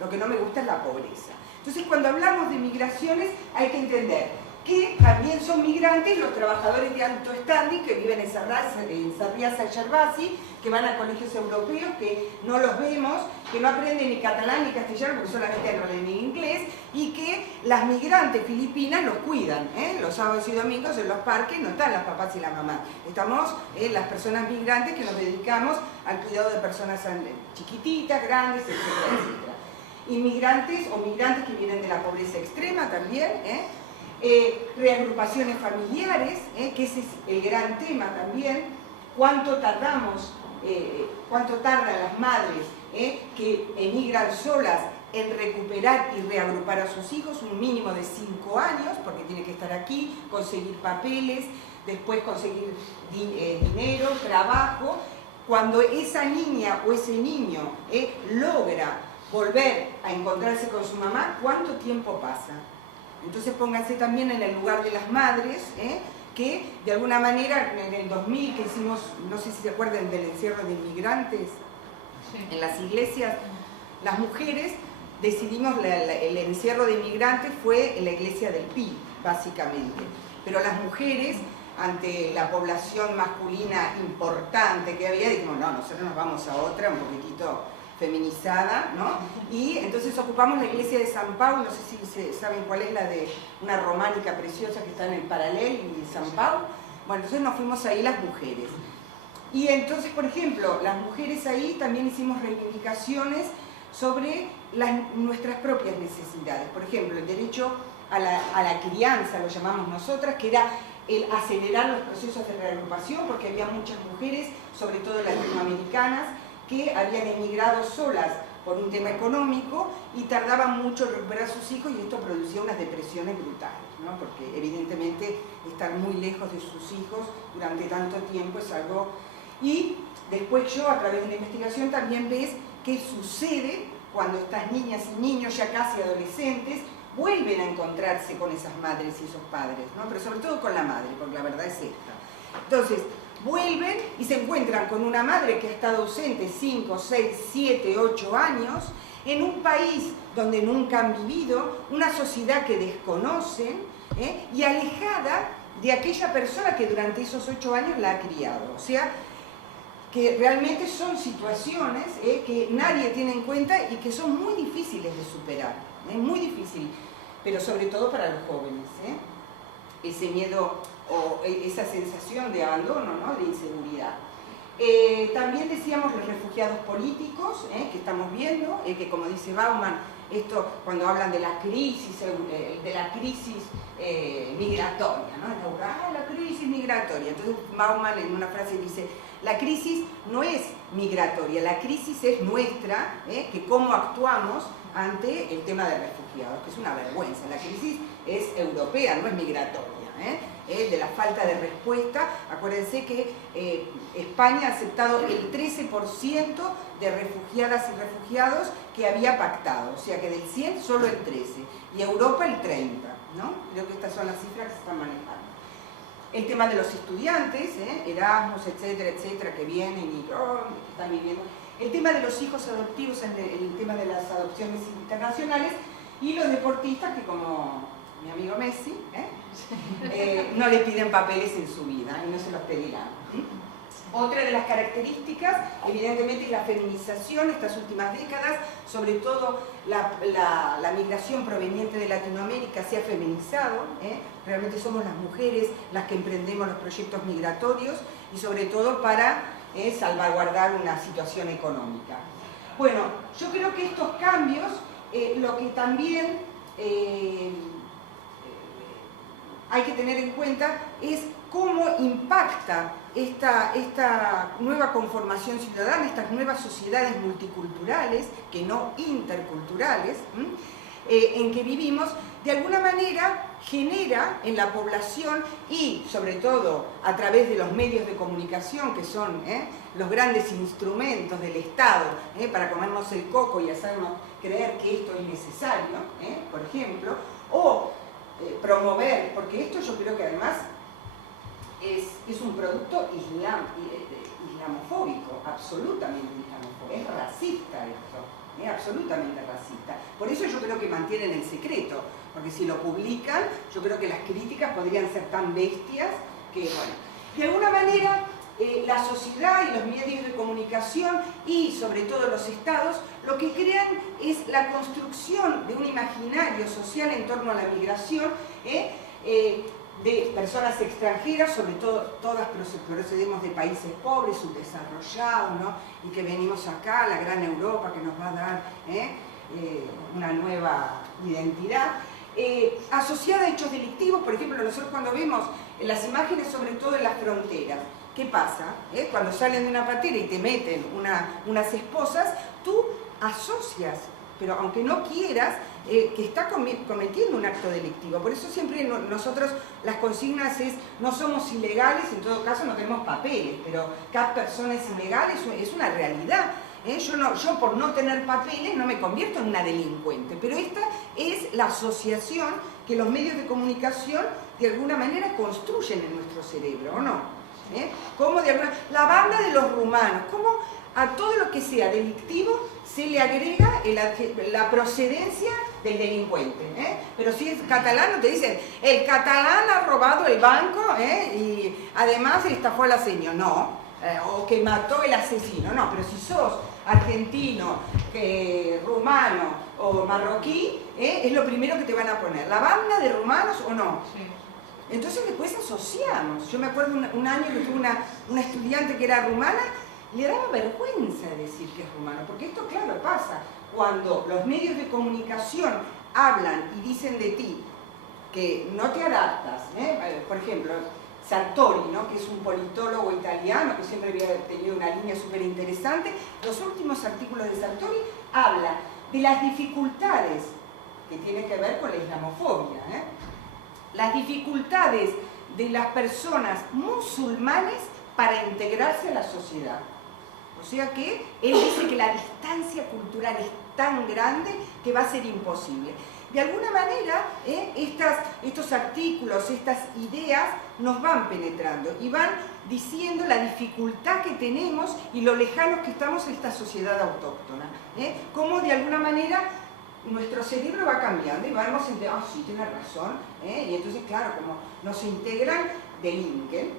Lo que no me gusta es la pobreza. Entonces, cuando hablamos de migraciones, hay que entender que también son migrantes los trabajadores de alto standing que viven en Sarriá, Yerbasi, que van a colegios europeos, que no los vemos, que no aprenden ni catalán ni castellano porque solamente hablan en inglés, y que las migrantes filipinas los cuidan. Los sábados y domingos en los parques no están las papás y la mamá. Estamos las personas migrantes que nos dedicamos al cuidado de personas chiquititas, grandes, etcétera, etcétera. Inmigrantes o migrantes que vienen de la pobreza extrema también, reagrupaciones familiares, que ese es el gran tema también, cuánto tardan las madres que emigran solas en recuperar y reagrupar a sus hijos, un mínimo de 5 años, porque tiene que estar aquí, conseguir papeles, después conseguir dinero, trabajo. Cuando esa niña o ese niño logra volver a encontrarse con su mamá, ¿cuánto tiempo pasa? Entonces pónganse también en el lugar de las madres, que de alguna manera en el 2000 que hicimos, no sé si se acuerdan del encierro de inmigrantes, en las iglesias, las mujeres decidimos, el encierro de inmigrantes fue en la iglesia del Pi, básicamente, pero las mujeres, ante la población masculina importante que había, dijimos, no, nosotros nos vamos a otra, un poquitito feminizada, ¿no? Y entonces ocupamos la iglesia de San Pau, no sé si saben cuál es, la de una románica preciosa que está en el Paralel y de San Pau. Bueno, entonces nos fuimos ahí las mujeres. Y entonces, por ejemplo, las mujeres ahí también hicimos reivindicaciones sobre nuestras propias necesidades. Por ejemplo, el derecho a la crianza, lo llamamos nosotras, que era el acelerar los procesos de reagrupación, porque había muchas mujeres, sobre todo latinoamericanas, que habían emigrado solas por un tema económico y tardaban mucho en recuperar a sus hijos, y esto producía unas depresiones brutales, ¿no? Porque evidentemente estar muy lejos de sus hijos durante tanto tiempo es algo... Y después yo, a través de una investigación, también ves qué sucede cuando estas niñas y niños, ya casi adolescentes, vuelven a encontrarse con esas madres y esos padres, ¿no? Pero sobre todo con la madre, porque la verdad es esta. Entonces, vuelven y se encuentran con una madre que ha estado ausente 5, 6, 7, 8 años, en un país donde nunca han vivido, una sociedad que desconocen, y alejada de aquella persona que durante esos 8 años la ha criado. O sea, que realmente son situaciones que nadie tiene en cuenta y que son muy difíciles de superar, muy difícil, pero sobre todo para los jóvenes. Ese miedo o esa sensación de abandono, ¿no? De inseguridad. También decíamos los refugiados políticos, que estamos viendo, que como dice Bauman, esto cuando hablan de la crisis migratoria, ¿no? La crisis migratoria. Entonces Bauman en una frase dice, la crisis no es migratoria, la crisis es nuestra, que cómo actuamos ante el tema de refugiados, que es una vergüenza. La crisis es europea, no es migratoria. De la falta de respuesta. Acuérdense que España ha aceptado el 13% de refugiadas y refugiados que había pactado, o sea que del 100 solo el 13, y Europa el 30%, ¿no? Creo que estas son las cifras que se están manejando. El tema de los estudiantes, Erasmus, etcétera, etcétera, que vienen y están viviendo. El tema de los hijos adoptivos, el tema de las adopciones internacionales, y los deportistas que, como mi amigo Messi, no le piden papeles en su vida y no se los pedirán. Otra de las características, evidentemente, es la feminización estas últimas décadas, sobre todo la migración proveniente de Latinoamérica se ha feminizado, realmente somos las mujeres las que emprendemos los proyectos migratorios y sobre todo para salvaguardar una situación económica. Bueno, yo creo que estos cambios, lo que también hay que tener en cuenta es cómo impacta esta nueva conformación ciudadana, estas nuevas sociedades multiculturales, que no interculturales, en que vivimos, de alguna manera genera en la población y sobre todo a través de los medios de comunicación, que son los grandes instrumentos del Estado para comernos el coco y hacernos creer que esto es necesario, por ejemplo, o promover, porque esto yo creo que además es un producto islamofóbico, absolutamente islamofóbico, es racista esto, absolutamente racista. Por eso yo creo que mantienen el secreto, porque si lo publican, yo creo que las críticas podrían ser tan bestias que, bueno, de alguna manera la sociedad y los medios de comunicación y sobre todo los estados lo que crean es la construcción de un imaginario social en torno a la migración de personas extranjeras, sobre todo todas procedemos de países pobres, subdesarrollados, ¿no? Y que venimos acá, la gran Europa que nos va a dar una nueva identidad. Asociada a hechos delictivos, por ejemplo, nosotros cuando vemos las imágenes, sobre todo en las fronteras, ¿qué pasa? Cuando salen de una patera y te meten unas esposas, tú asocias, pero aunque no quieras, que está cometiendo un acto delictivo. Por eso siempre nosotros las consignas es, no somos ilegales, en todo caso no tenemos papeles, pero cada persona es ilegal, es una realidad. Yo por no tener papeles no me convierto en una delincuente, pero esta es la asociación que los medios de comunicación de alguna manera construyen en nuestro cerebro, ¿o no? Como la banda de los rumanos, como a todo lo que sea delictivo se le agrega la procedencia del delincuente. Pero si es catalán, te dicen, el catalán ha robado el banco y además estafó a la señora. No, o que mató el asesino. No, pero si sos argentino, rumano o marroquí, es lo primero que te van a poner. ¿La banda de rumanos o no? Sí. Entonces después asociamos. Yo me acuerdo un año que tuve una estudiante que era rumana, le daba vergüenza decir que es rumano, porque esto, claro, pasa cuando los medios de comunicación hablan y dicen de ti que no te adaptas, por ejemplo, Sartori, ¿no? Que es un politólogo italiano que siempre había tenido una línea súper interesante, los últimos artículos de Sartori hablan de las dificultades que tienen que ver con la islamofobia, las dificultades de las personas musulmanes para integrarse a la sociedad. O sea que él dice que la distancia cultural es tan grande que va a ser imposible. De alguna manera, estos artículos, estas ideas nos van penetrando y van diciendo la dificultad que tenemos y lo lejanos que estamos a esta sociedad autóctona. Cómo de alguna manera nuestro cerebro va cambiando y vamos entendiendo, sí, tienes razón, y entonces, claro, como nos integran, delinquen,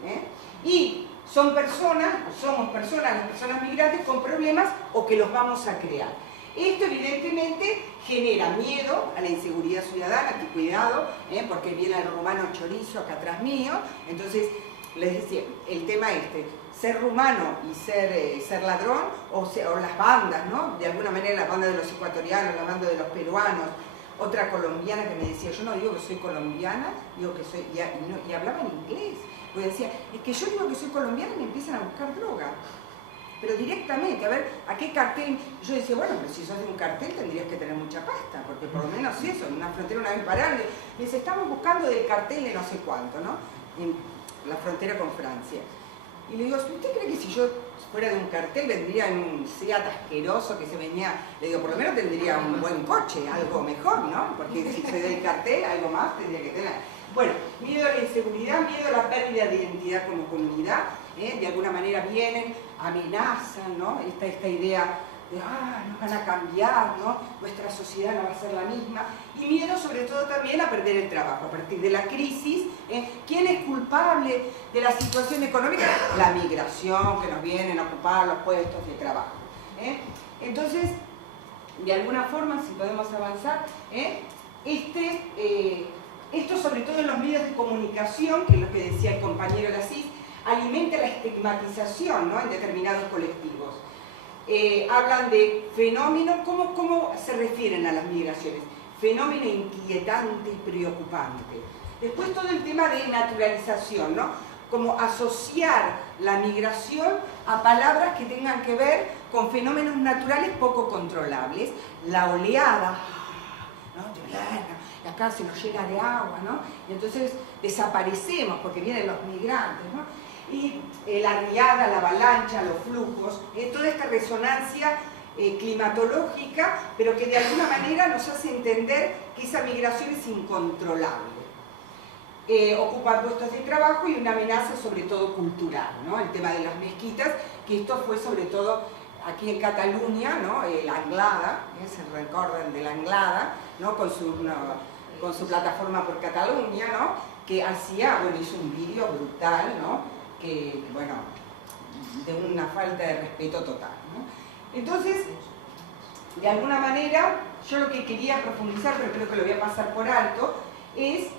y somos personas, las personas migrantes con problemas o que los vamos a crear. Esto evidentemente genera miedo a la inseguridad ciudadana, que cuidado, porque viene el rumano chorizo acá atrás mío, entonces les decía, el tema ser rumano y ser ladrón, o las bandas, ¿no? De alguna manera la banda de los ecuatorianos, la banda de los peruanos, otra colombiana que me decía, yo no digo que soy colombiana, digo que soy, y hablaba en inglés, porque decía, es que yo digo que soy colombiana y me empiezan a buscar droga. Pero directamente, a ver, ¿a qué cartel? Yo decía, bueno, pero si sos de un cartel tendrías que tener mucha pasta, porque por lo menos eso, en una frontera una vez pararon, me dice, estamos buscando del cartel de no sé cuánto, ¿no? En la frontera con Francia. Y le digo, ¿usted cree que si yo fuera de un cartel vendría en un Seat asqueroso que se venía? Le digo, por lo menos tendría un buen coche, algo mejor, ¿no? Porque si soy del cartel, algo más tendría que tener. Bueno, miedo a la inseguridad, miedo a la pérdida de identidad como comunidad, de alguna manera vienen, amenazan, ¿no? Esta idea de, nos van a cambiar, ¿no? Nuestra sociedad no va a ser la misma, y miedo sobre todo también a perder el trabajo, a partir de la crisis. ¿Quién es culpable de la situación económica? La migración, que nos vienen a ocupar los puestos de trabajo. Entonces, de alguna forma, si podemos avanzar, esto sobre todo en los medios de comunicación, que es lo que decía el compañero Lassis, alimenta la estigmatización, ¿no? En determinados colectivos. Hablan de fenómenos, ¿cómo se refieren a las migraciones? Fenómeno inquietante y preocupante. Después todo el tema de naturalización, ¿no? Como asociar la migración a palabras que tengan que ver con fenómenos naturales poco controlables. La oleada, ¿no? Y acá se nos llena de agua, ¿no? Y entonces desaparecemos porque vienen los migrantes, ¿no? Y la riada, la avalancha, los flujos, toda esta resonancia climatológica, pero que de alguna manera nos hace entender que esa migración es incontrolable. Ocupan puestos de trabajo y una amenaza sobre todo cultural, ¿no? El tema de las mezquitas, que esto fue sobre todo aquí en Cataluña, ¿no? La Anglada, se recuerdan de la Anglada, ¿no? Con su plataforma por Cataluña, ¿no? Que hacía, hizo un vídeo brutal, ¿no? Que, de una falta de respeto total, ¿no? Entonces, de alguna manera, yo lo que quería profundizar, pero creo que lo voy a pasar por alto, es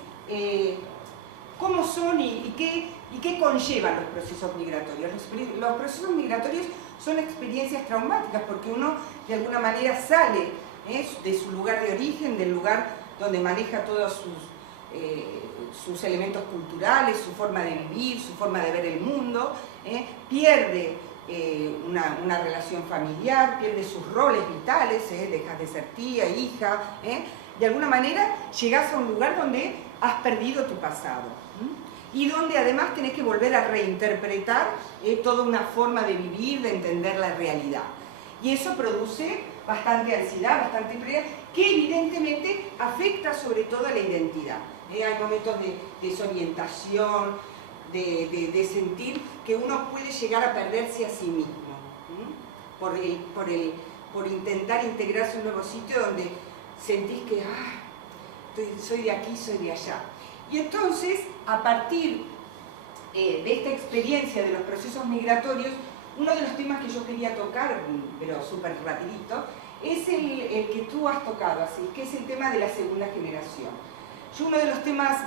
cómo son y qué conllevan los procesos migratorios. Los procesos migratorios son experiencias traumáticas porque uno de alguna manera sale de su lugar de origen, del lugar donde maneja todos sus elementos culturales, su forma de vivir, su forma de ver el mundo, pierde una relación familiar, pierde sus roles vitales, dejas de ser tía, hija, de alguna manera llegás a un lugar donde has perdido tu pasado y donde además tenés que volver a reinterpretar toda una forma de vivir, de entender la realidad. Y eso produce bastante ansiedad, bastante presión, que evidentemente afecta sobre todo a la identidad. Hay momentos de desorientación, de sentir que uno puede llegar a perderse a sí mismo, por intentar integrarse en un nuevo sitio donde sentís que soy de aquí, soy de allá. Y entonces, a partir de esta experiencia de los procesos migratorios, uno de los temas que yo quería tocar, pero súper rapidito, es el que tú has tocado, así, que es el tema de la segunda generación. Yo uno de los temas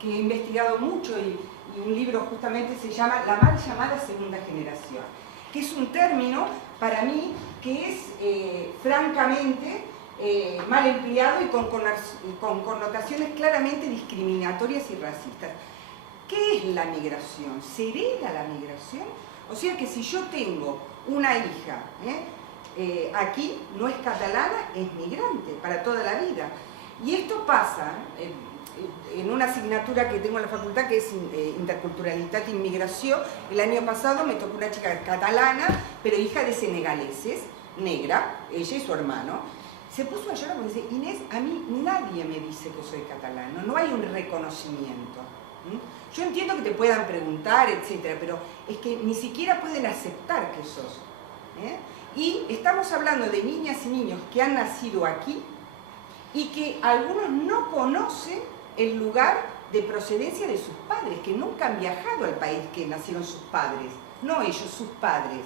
que he investigado mucho y un libro justamente se llama La mal llamada segunda generación, que es un término para mí que es francamente mal empleado y con connotaciones claramente discriminatorias y racistas. ¿Qué es la migración? ¿Se hereda la migración? O sea que si yo tengo una hija aquí, no es catalana, es migrante para toda la vida. Y esto pasa en una asignatura que tengo en la facultad, que es Interculturalidad e Inmigración. El año pasado me tocó una chica catalana, pero hija de senegaleses, negra, ella y su hermano. Se puso a llorar porque dice, Inés, a mí nadie me dice que soy catalana, no hay un reconocimiento. Yo entiendo que te puedan preguntar, etcétera, pero es que ni siquiera pueden aceptar que sos. Y estamos hablando de niñas y niños que han nacido aquí y que algunos no conocen el lugar de procedencia de sus padres, que nunca han viajado al país que nacieron sus padres, no ellos, sus padres.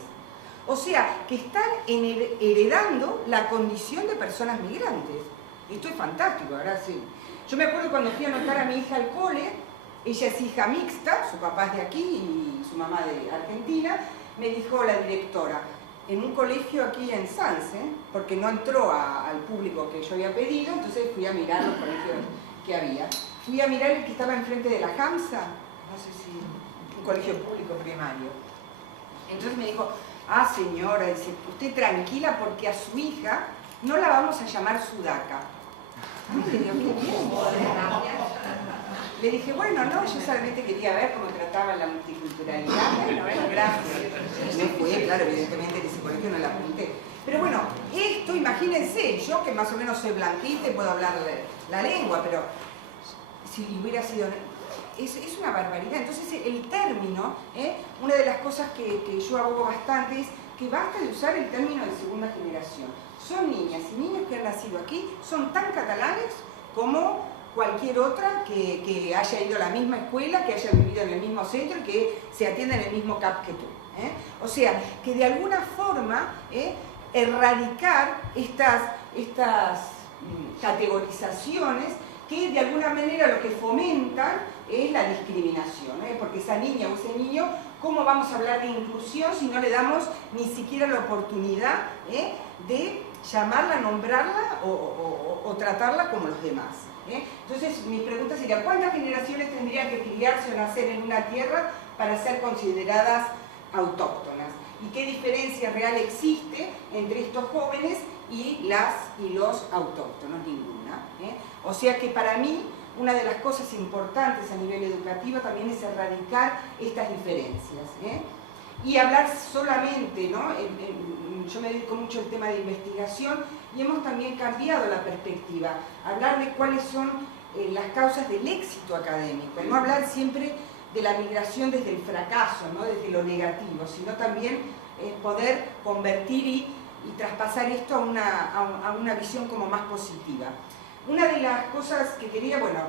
O sea, que están heredando la condición de personas migrantes. Esto es fantástico, ahora sí. Yo me acuerdo cuando fui a anotar a mi hija al cole, ella es hija mixta, su papá es de aquí y su mamá de Argentina, me dijo la directora, en un colegio aquí en Sanse, porque no entró al público que yo había pedido, entonces fui a mirar los colegios que había. Fui a mirar el que estaba enfrente de la Hamza, no sé si un colegio público primario. Entonces me dijo, ah señora, dice, usted tranquila porque a su hija no la vamos a llamar Sudaca. Le digo, qué bien. Le dije, bueno, no, yo solamente quería ver cómo trataban la multiculturalidad. Bueno, gracias. Me fue, claro, evidentemente en ese colegio no la apunté. Pero bueno, esto, imagínense, yo que más o menos soy blanquita y puedo hablar la lengua, pero si hubiera sido... Es una barbaridad. Entonces el término, una de las cosas que yo abogo bastante es que basta de usar el término de segunda generación. Son niñas y niños que han nacido aquí, son tan catalanes como cualquier otra que haya ido a la misma escuela, que haya vivido en el mismo centro y que se atienda en el mismo CAP que tú. O sea, que de alguna forma erradicar estas categorizaciones que de alguna manera lo que fomentan es la discriminación, porque esa niña o ese niño, ¿cómo vamos a hablar de inclusión si no le damos ni siquiera la oportunidad de llamarla, nombrarla o tratarla como los demás? Entonces mi pregunta sería, ¿cuántas generaciones tendrían que criarse o nacer en una tierra para ser consideradas autóctonas? ¿Y qué diferencia real existe entre estos jóvenes y los autóctonos? Ninguna. O sea que para mí una de las cosas importantes a nivel educativo también es erradicar estas diferencias. Y hablar solamente, ¿no? Yo me dedico mucho al tema de investigación y hemos también cambiado la perspectiva, hablar de cuáles son las causas del éxito académico, no hablar siempre de la migración desde el fracaso, ¿no? Desde lo negativo, sino también poder convertir y traspasar esto a una visión como más positiva. Una de las cosas que quería, bueno,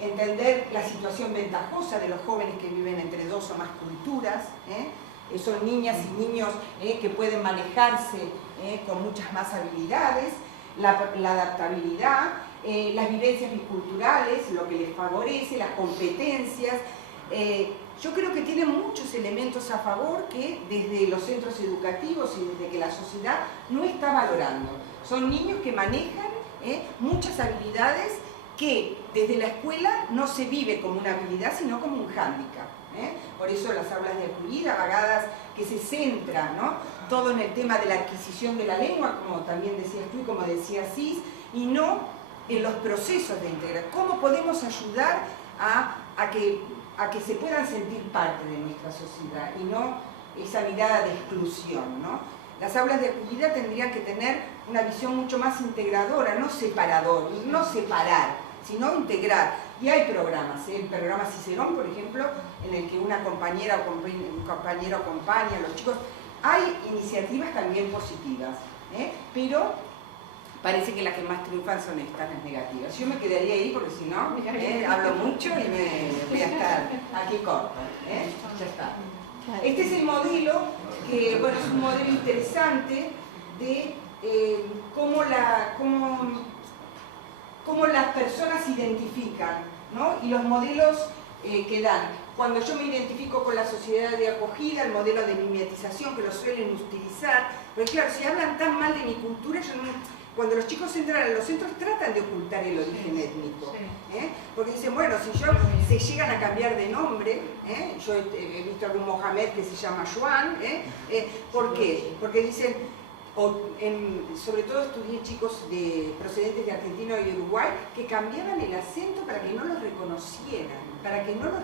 entender la situación ventajosa de los jóvenes que viven entre dos o más culturas, son niñas y niños que pueden manejarse con muchas más habilidades, la adaptabilidad, las vivencias biculturales, lo que les favorece, las competencias. Yo creo que tienen muchos elementos a favor que desde los centros educativos y desde que la sociedad no está valorando. Son niños que manejan muchas habilidades que desde la escuela no se vive como una habilidad, sino como un hándicap. Por eso las aulas de acogida, vagadas que se centran, ¿no? Todo en el tema de la adquisición de la lengua, como también decías tú y como decía Cis, y no en los procesos de integración. ¿Cómo podemos ayudar a que se puedan sentir parte de nuestra sociedad y no esa mirada de exclusión, ¿no? Las aulas de acogida tendrían que tener una visión mucho más integradora, no separar, sino integrar. Y hay programas, el programa Cicerón, por ejemplo, en el que una compañera o un compañero acompaña a los chicos. Hay iniciativas también positivas, pero parece que las que más triunfan son estas, las negativas. Yo me quedaría ahí porque si no, hablo mucho y me voy a estar aquí corto. Ya está. Este es el modelo, que bueno, es un modelo interesante de cómo las personas se identifican, ¿no? Y los modelos que dan. Cuando yo me identifico con la sociedad de acogida, el modelo de mimetización que lo suelen utilizar, porque claro, si hablan tan mal de mi cultura, yo cuando los chicos entran a los centros tratan de ocultar el origen étnico. Porque dicen, bueno, si se llegan a cambiar de nombre, yo he visto algún Mohamed que se llama Juan, ¿por qué? Porque dicen, sobre todo estudié chicos procedentes de Argentina y Uruguay que cambiaban el acento para que no los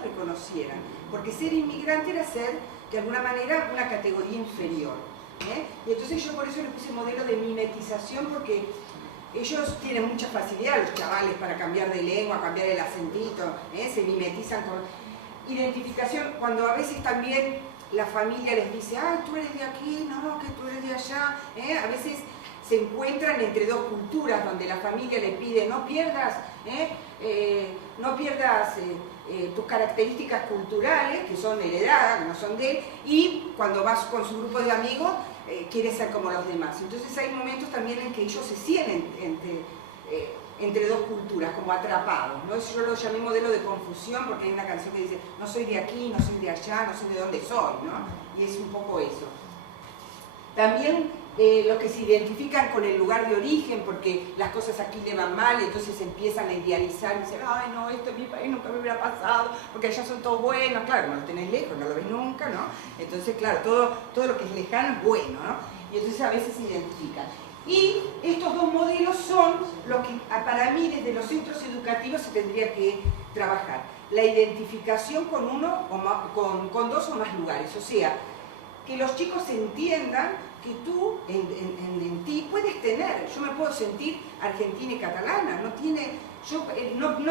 reconocieran, porque ser inmigrante era ser de alguna manera una categoría inferior. Y entonces yo por eso le puse modelo de mimetización, porque ellos tienen mucha facilidad, los chavales, para cambiar de lengua, cambiar el acentito, se mimetizan con identificación, cuando a veces también la familia les dice, ay, tú eres de aquí, no, que tú eres de allá, a veces se encuentran entre dos culturas donde la familia le pide, no pierdas tus características culturales, que son heredadas, que no son de él, y cuando vas con su grupo de amigos, quieres ser como los demás. Entonces hay momentos también en que ellos se sienten entre dos culturas, como atrapados, ¿no? Yo lo llamé modelo de confusión, porque hay una canción que dice, no soy de aquí, no soy de allá, no sé de dónde soy, ¿no? Y es un poco eso. También los que se identifican con el lugar de origen, porque las cosas aquí le van mal, y entonces empiezan a idealizar y dicen, ay no, esto en mi país nunca me hubiera pasado, porque allá son todos buenos, claro, no lo tenés lejos, no lo ves nunca, ¿no? Entonces, claro, todo lo que es lejano es bueno, ¿no? Y entonces a veces se identifican. Y estos dos modelos son los que para mí desde los centros educativos se tendría que trabajar. La identificación con con dos o más lugares, o sea, que los chicos entiendan que tú en ti puedes tener, yo me puedo sentir argentina y catalana, no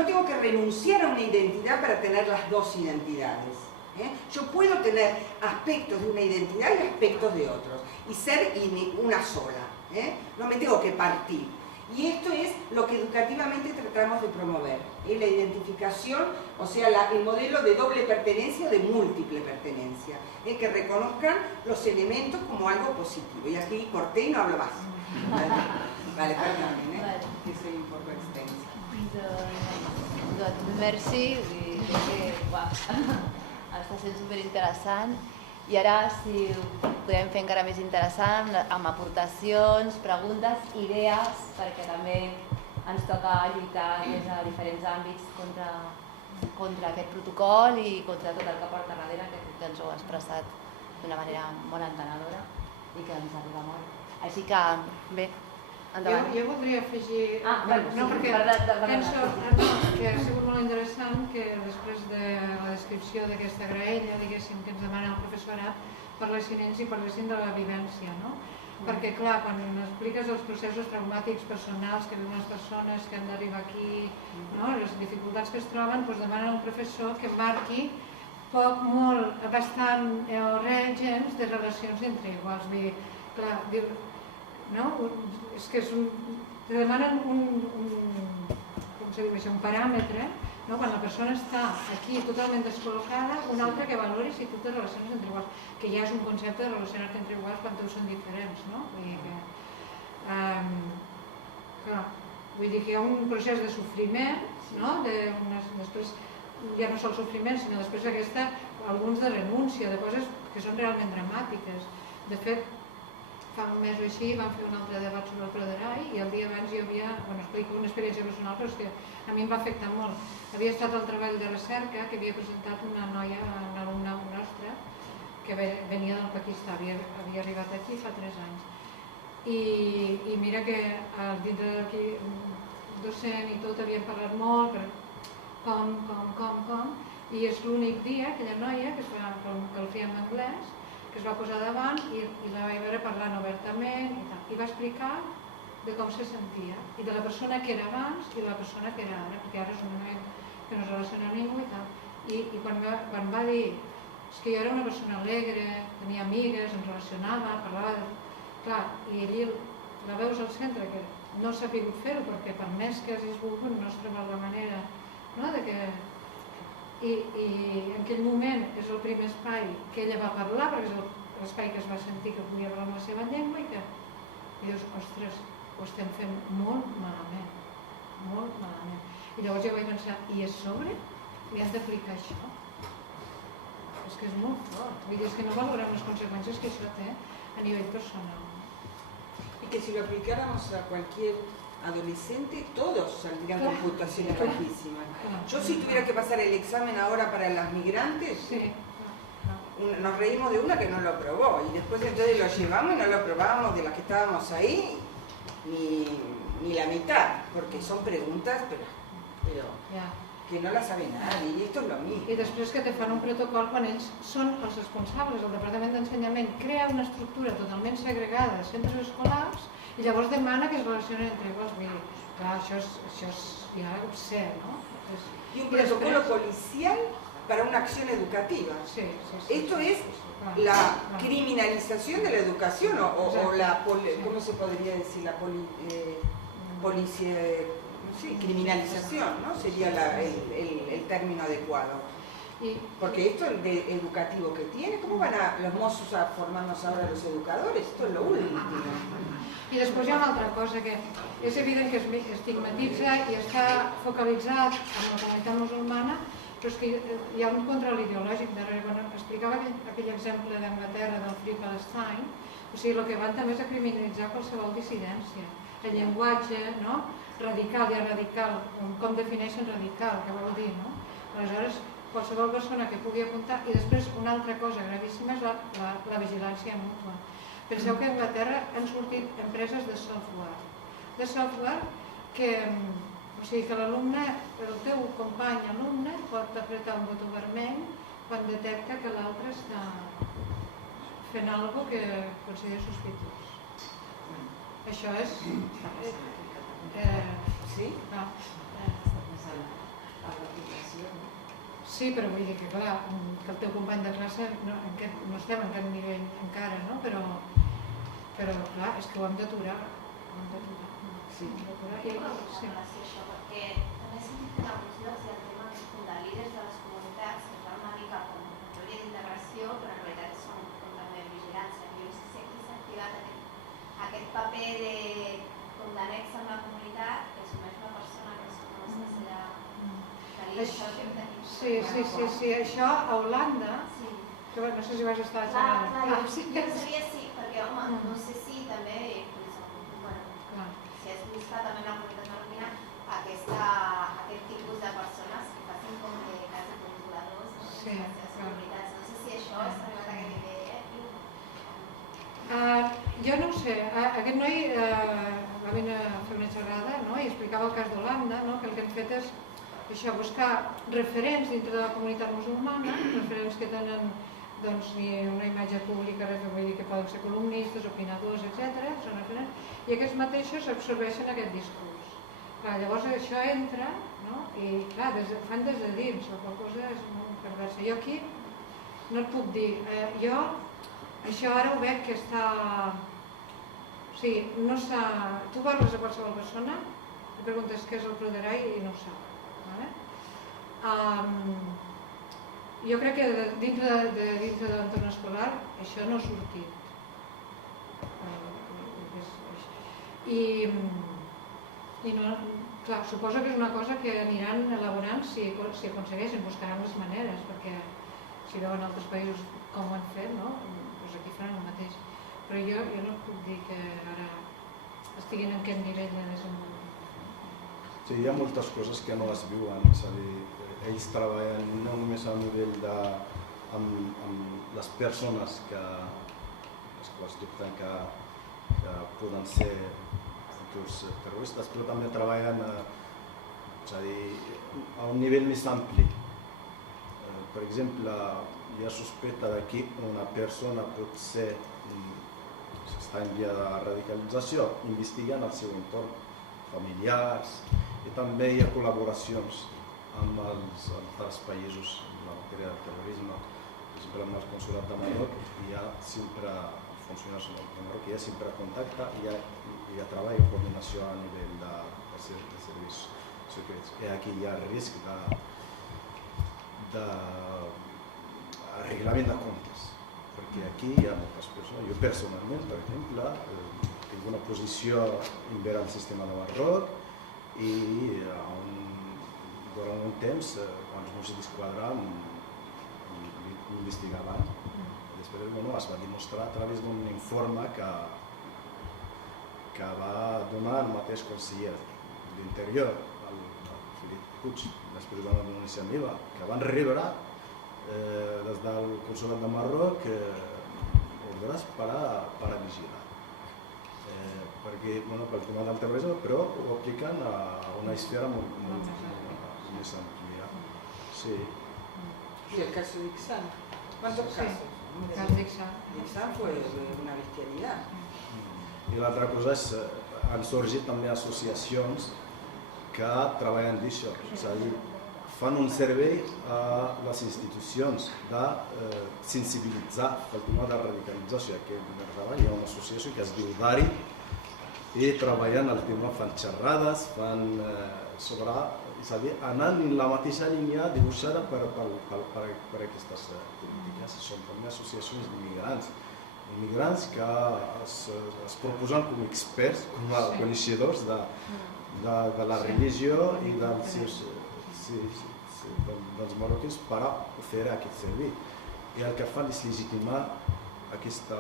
tengo que renunciar a una identidad para tener las dos identidades. Yo puedo tener aspectos de una identidad y aspectos de otros, y ser una sola. No me tengo que partir. Y esto es lo que educativamente tratamos de promover, la identificación, o sea, el modelo de doble pertenencia o de múltiple pertenencia, que reconozcan los elementos como algo positivo. Y aquí corté y no hablo más. Vale, perdón, que soy un poco extensa. Doncs merci, està sent superinteressant. I ara, si ho podem fer encara més interessant, amb aportacions, preguntes, idees, perquè també ens toca lluitar des de diferents àmbits contra aquest protocol i contra tot el que porta darrere, que ens ho ha expressat d'una manera molt entenedora i que ens arriba molt. Així que, bé, endavant. Jo voldria afegir... No, perquè penso que ha sigut molt interessant que després de la descripció d'aquesta graella, diguéssim, que ens demana el professorat, parlessin ells i parlessin de la vivència, no? Perquè, clar, quan expliques els processos traumàtics personals que viuen les persones que han d'arribar aquí, les dificultats que es troben, doncs demanen a un professor que marqui poc, molt, bastant o res gens de relacions entre iguals. Vull dir, clar, és que te demanen un paràmetre, quan la persona està aquí totalment descol·locada, un altre que valori si tu tens relacions entre iguals, que ja és un concepte de relacionar-te entre iguals quan tots són diferents, no? Vull dir que hi ha un procés de sofriment, després ja no sol sofriment, sinó després aquesta, alguns de renúncia, de coses que són realment dramàtiques. De fet, fa un mes o així vam fer un altre debat sobre el Praderai i el dia abans jo havia, explico una experiència personal, però és que a mi em va afectar molt. Havia estat al treball de recerca que havia presentat una noia, una alumna nostra, que venia del Pakistan, havia arribat aquí fa 3 anys. I mira que dintre d'aquí, docent i tot, havíem parlat molt per com, i és l'únic dia, aquella noia, que el feia en anglès, que es va posar davant i la vaig veure parlant obertament i va explicar de com se sentia i de la persona que era abans i de la persona que era ara, perquè ara és una noia que no es relaciona amb ningú i tal. I quan va dir que jo era una persona alegre, tenia amigues, em relacionava, parlava de... Clar, i allí la veus al centre que no s'ha pogut fer-ho perquè per més que hagis volgut no has trobat la manera, no?, de que... I en aquell moment és el primer espai que ella va parlar, perquè és l'espai que es va sentir que podia parlar amb la seva llengua i dius, ostres, ho estem fent molt malament, molt malament. I llavors jo vaig pensar, i a sobre li han d'aplicar això? És que és molt fort, vull dir, és que no valorem les conseqüències que això té a nivell personal. Y que si lo aplicáramos a cualquier adolescente, todos saldrían con puntuaciones bajísimas. Yo si tuviera que pasar el examen ahora para las migrantes, nos reímos de una que no lo aprobó y después entonces lo llevamos y no lo aprobábamos de las que estábamos ahí ni la mitad, porque son preguntas pero que no la sabe nadie, i esto és lo mismo. I després que te fan un protocol quan ells són els responsables, el Departament d'Ensenyament crea una estructura totalment segregada de centres escolars i llavors demana que es relacionen entre iguals. Miri, clar, això és ja obscè, no? Y un protocolo policial para una acción educativa. Sí. Esto es la criminalización de la educación o la, ¿cómo se podría decir? La criminalización, ¿no? Sería el término adecuado. Porque esto de educativo que tiene, ¿cómo van los mozos a formarnos ahora los educadores? Esto es lo último. I després hi ha una altra cosa que és evident que es estigmatitza i està focalitzat en la comunitat musulmana, però és que hi ha un control ideològic darrere. Quan explicava aquell exemple d'Anglaterra del Free Palestine, o sigui, el que van també és a criminalitzar qualsevol dissidència. El llenguatge, no? Radical i radical, com defineixen radical, què vol dir, no? Aleshores, qualsevol persona que pugui apuntar. I després una altra cosa gravíssima és la vigilància mútua. Penseu que a Anglaterra han sortit empreses de software que, o sigui, que l'alumne, el teu company alumne pot apretar un botó vermell quan detecta que l'altre està fent alguna cosa que considera sospitós. Això és... Sí? Sí, però vull dir que, clar, que el teu company de classe no estem en cap nivell encara, no? Però, clar, és que ho hem d'aturar. Sí. Perquè també he sentit que alguns llocs hi ha temes de líders de les comunitats que fan una mica com teoria d'integració, però en realitat són també vigilància. Jo no sé si aquí s'ha activat aquest paper d'annex amb la comunitat, que assumeix una persona que és com una espècie Sí, això a Holanda, que no sé si vas estar clar, jo sabia sí, perquè home, no sé si també, si has vist també en la comunitat marroquina aquest tipus de persones que facin com que quasi controladors de les comunitats. No sé si això s'ha arribat a aquest nivell. Jo no ho sé, aquest noi va venir a fer una xerrada i explicava el cas d'Holanda, que el que hem fet és això, buscar referents dintre de la comunitat musulmana, referents que tenen una imatge pública, vull dir que poden ser columnistes, opinadors, etc. Són referents, i aquests mateixos absorbeixen aquest discurs. Llavors això entra, i clar, fan des de dins, la qual cosa és molt perversa. Jo aquí no et puc dir, jo això ara ho veig que està... O sigui, no s'ha... Tu parles a qualsevol persona, li preguntes què és el Pruderai i no ho sap. Jo crec que dintre de l'entorn escolar això no ha sortit. I clar, suposo que és una cosa que aniran elaborant si aconsegueixen, buscaran les maneres, perquè si veuen altres països com ho han fet, doncs aquí faran el mateix. Però jo no puc dir que ara estiguin en aquest nivell de desenvolupament. Sí, hi ha moltes coses que no es viuen, és a dir, ells treballen no només a nivell amb les persones que es dubten que poden ser futurs terroristes, però també treballen és a dir, a un nivell més ampli. Per exemple, hi ha sospita de que una persona pot ser, està en via de radicalització, investigant el seu entorn, familiars, i també hi ha col·laboracions amb els altres països en la matèria del terrorisme. Per exemple, amb el Consolat de Marroc hi ha sempre funcionaris de Marroc, hi ha sempre contacte, hi ha treball i coordinació a nivell de serveis secrets. I aquí hi ha risc d'arreglament de comptes, perquè aquí hi ha moltes persones. Jo personalment, per exemple, tinc una posició envers el sistema de Marroc i durant un temps, quan els Mossos d'Esquadra investigaven, després es va demostrar a través d'un informe que que va donar el mateix conseller d'Interior, el Felip Puig, després de la denúncia meva, que van rebre des del Consolat de Marroc ordres per a vigilar. Perquè, pel tema del terrorisme, però ho apliquen a una esfera molt més àmplia. Sí. ¿Y el caso de Ixán? ¿Cuántos casos? El cas d'Ixán. Ixán fue una bestialidad. I l'altra cosa és han sorgit també associacions que treballen d'això, és a dir, fan un servei a les institucions de sensibilitzar el tema de radicalització. Aquí hi ha una associació que es diu DARI i treballen el tema, fan xerrades, fan sobre, és a dir, anant en la mateixa línia dibuixada per aquestes polítiques. Són també associacions d'immigrants que es proposen com experts, com a coneixedors de la religió i dels marroquins per a fer aquest servei. I el que fan és legitimar aquesta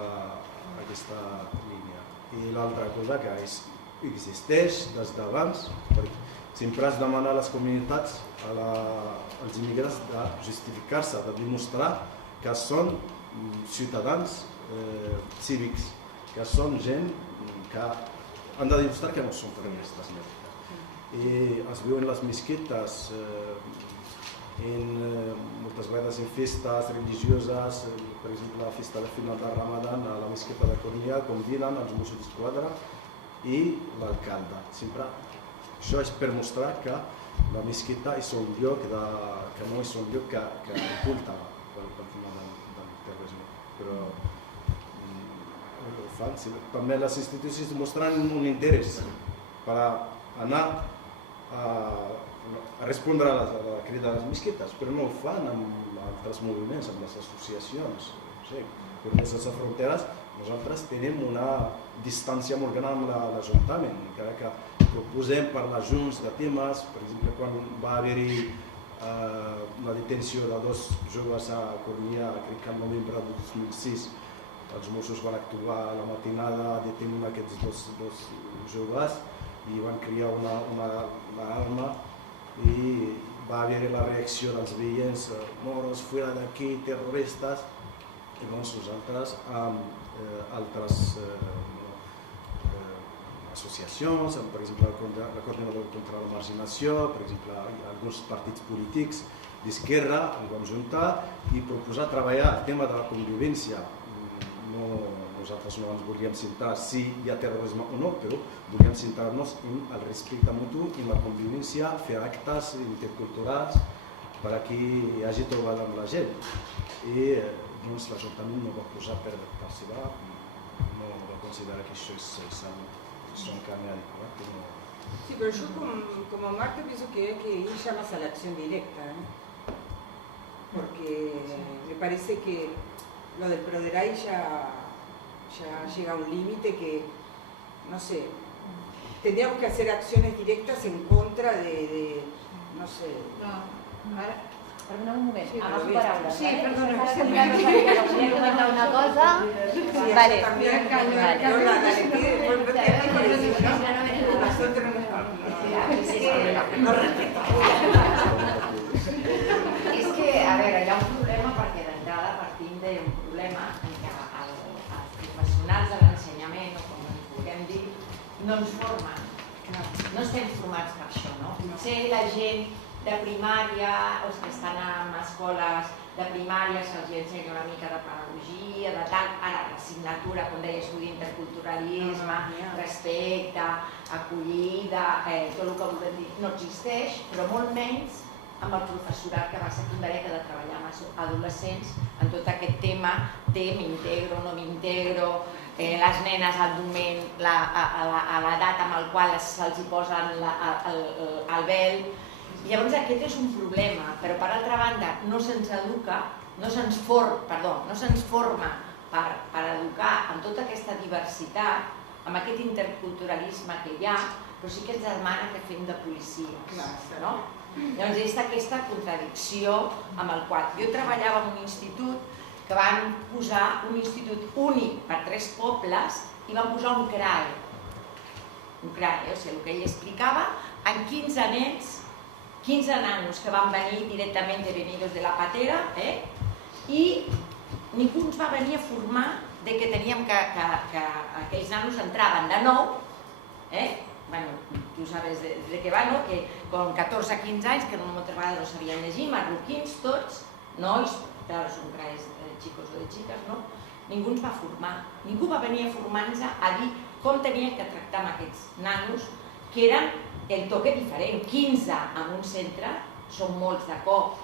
línia. I l'altra cosa que existeix des d'abans, sempre es demana a les comunitats, als immigrants, de justificar-se, de demostrar que són ciutadans cívics, que són gent que han de demostrar que no són terroristes. I es viuen les mesquites, moltes vegades en festes religioses, per exemple la festa de final de Ramadan a la mesquita de Cornellà, conviden els Mossos d'Esquadra i l'alcalde. Sempre això és per mostrar que la mesquita és un lloc que no és un lloc que oculta el tema del terrorisme. Però ho fan, també les institucions mostren un interès per anar a respondre a la crida de les mesquites, però no ho fan amb altres moviments, amb les associacions. Però des de les fronteres nosaltres tenim una distància molt gran amb l'Ajuntament, encara que proposem parlar junts de temes. Per exemple, quan va haver-hi la detenció de 2 joves a Cornellà, crec que el novembre de 2006, els Mossos van actuar a la matinada detenint aquests dos joves i van crear una alarma i va haver la reacció dels veïns, moros, fora d'aquí, terroristes. I nosaltres amb altres associacions, per exemple la Coordinadora contra la Marginació, per exemple alguns partits polítics d'esquerra, ens vam juntar i proposar treballar el tema de la convivència. Nosaltres no ens volíem centrar si hi ha terrorisme o no, però volíem centrar-nos en el respecte mutu, en la convivència, fer actes interculturals per a qui hi hagi trobat amb la gent. I l'Ajuntament no va posar per seva, no va considerar que això és un canvi adequat. Sí, pero yo como Marta pienso que hay que ir ya más a la acción directa, porque me parece que lo del Proderay ya llega a un límite que, no sé, tendríamos que hacer acciones directas en contra de no sé... Perdona un moment, Sí, agafo però paraules. sí, perdona, Sí, volia comentar una cosa. Sí, Vale. eso también. Calla, Yo la És que, a veure, hi ha un problema perquè d'entrada partim d'un problema en què els professionals de l'ensenyament, o com ens vulguem dir, no ens formen, no estem formats per això, no? Potser la gent de primària, o que estan en escoles de primària, se'ls ensenya una mica de pedagogia, de tal, ara l'assignatura, com deia, estudi interculturalisme, respecte, acollida, tot el que volem dir, no existeix, però molt menys amb el professorat que va a secundària que ha de treballar amb adolescents en tot aquest tema de m'integro, no m'integro, les nenes al moment, a l'edat amb el qual se'ls posen el vel. Llavors aquest és un problema, però per altra banda no se'ns educa, no se'ns forma per educar amb tota aquesta diversitat, amb aquest interculturalisme que hi ha, però sí que ens demana que fem de policies. Llavors és aquesta contradicció amb el qual jo treballava en un institut que van posar un institut únic per 3 pobles i van posar un CRAE. Ucrània, o sigui, el que ell explicava, en 15 nens, 15 nanos que van venir directament venidos de la patera, i ningú ens va venir a formar de que teníem que aquells nanos entraven de nou, bueno, tu sabes de què va, no? Que con 14-15 anys, que moltes vegades no sabien llegir, marroquins tots, nois, clar, són crais xicos o de xiques, no? Ningú ens va formar, ningú va venir a formar-nos a dir com teníem que tractar amb aquests nanos, que eren el toque diferent. 15 en un centre són molts de cop,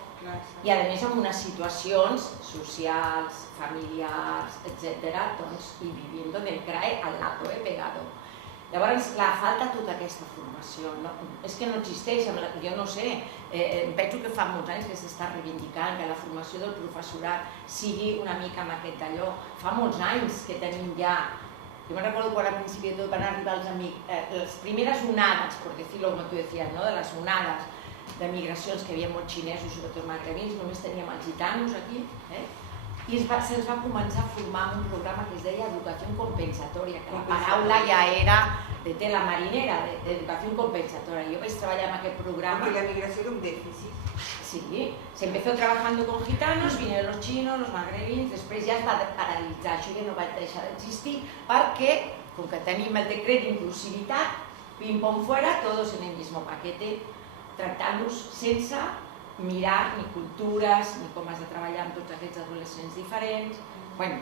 i a més en unes situacions socials, familiars, etc., i viviendo del CRAE al lado, pegado. Llavors, clar, falta tota aquesta formació, és que no existeix, jo no sé, penso que fa molts anys que s'està reivindicant que la formació del professorat sigui una mica amb aquest d'allò. Fa molts anys que tenim ja, jo me'n recordo quan al principi de tot van arribar els amics, les primeres onades, per dir-ho com tu deies, de les onades de migracions, que hi havia molts xinesos, sobretot magrebins, només teníem els gitanos aquí, i se'ns va començar a formar un programa que es deia Educació Compensatòria, que la paraula ja era de tela marinera, d'educació compensatòria. Jo vaig treballar en aquest programa. Porque la migración era un déficit. Sí, se empezó trabajando con gitanos, vinieron los chinos, los magrebins, després ja es va paralitzar, això ja no va deixar d'existir, perquè, com que tenim el decret d'inclusivitat, pim-pom fuera, todos en el mismo paquete, tractant-los sense mirar ni cultures, ni com has de treballar amb tots aquests adolescents diferents. Bueno,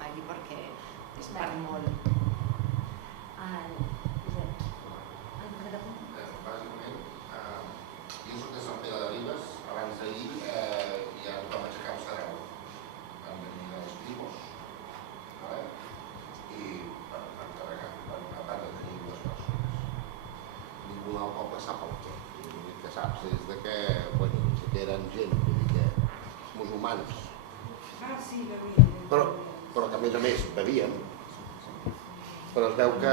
allí perquè és per molt. Bàsicament, jo soc de Sant Pere de Ribes, abans d'ahir ja vam aixecar el Sarau, van venir els primos, i per encarregar, a part de tenir dues persones. Ningú al poble sap el què. L'únic que saps és que eren gent, musulmans, però que a més bevien, però es veu que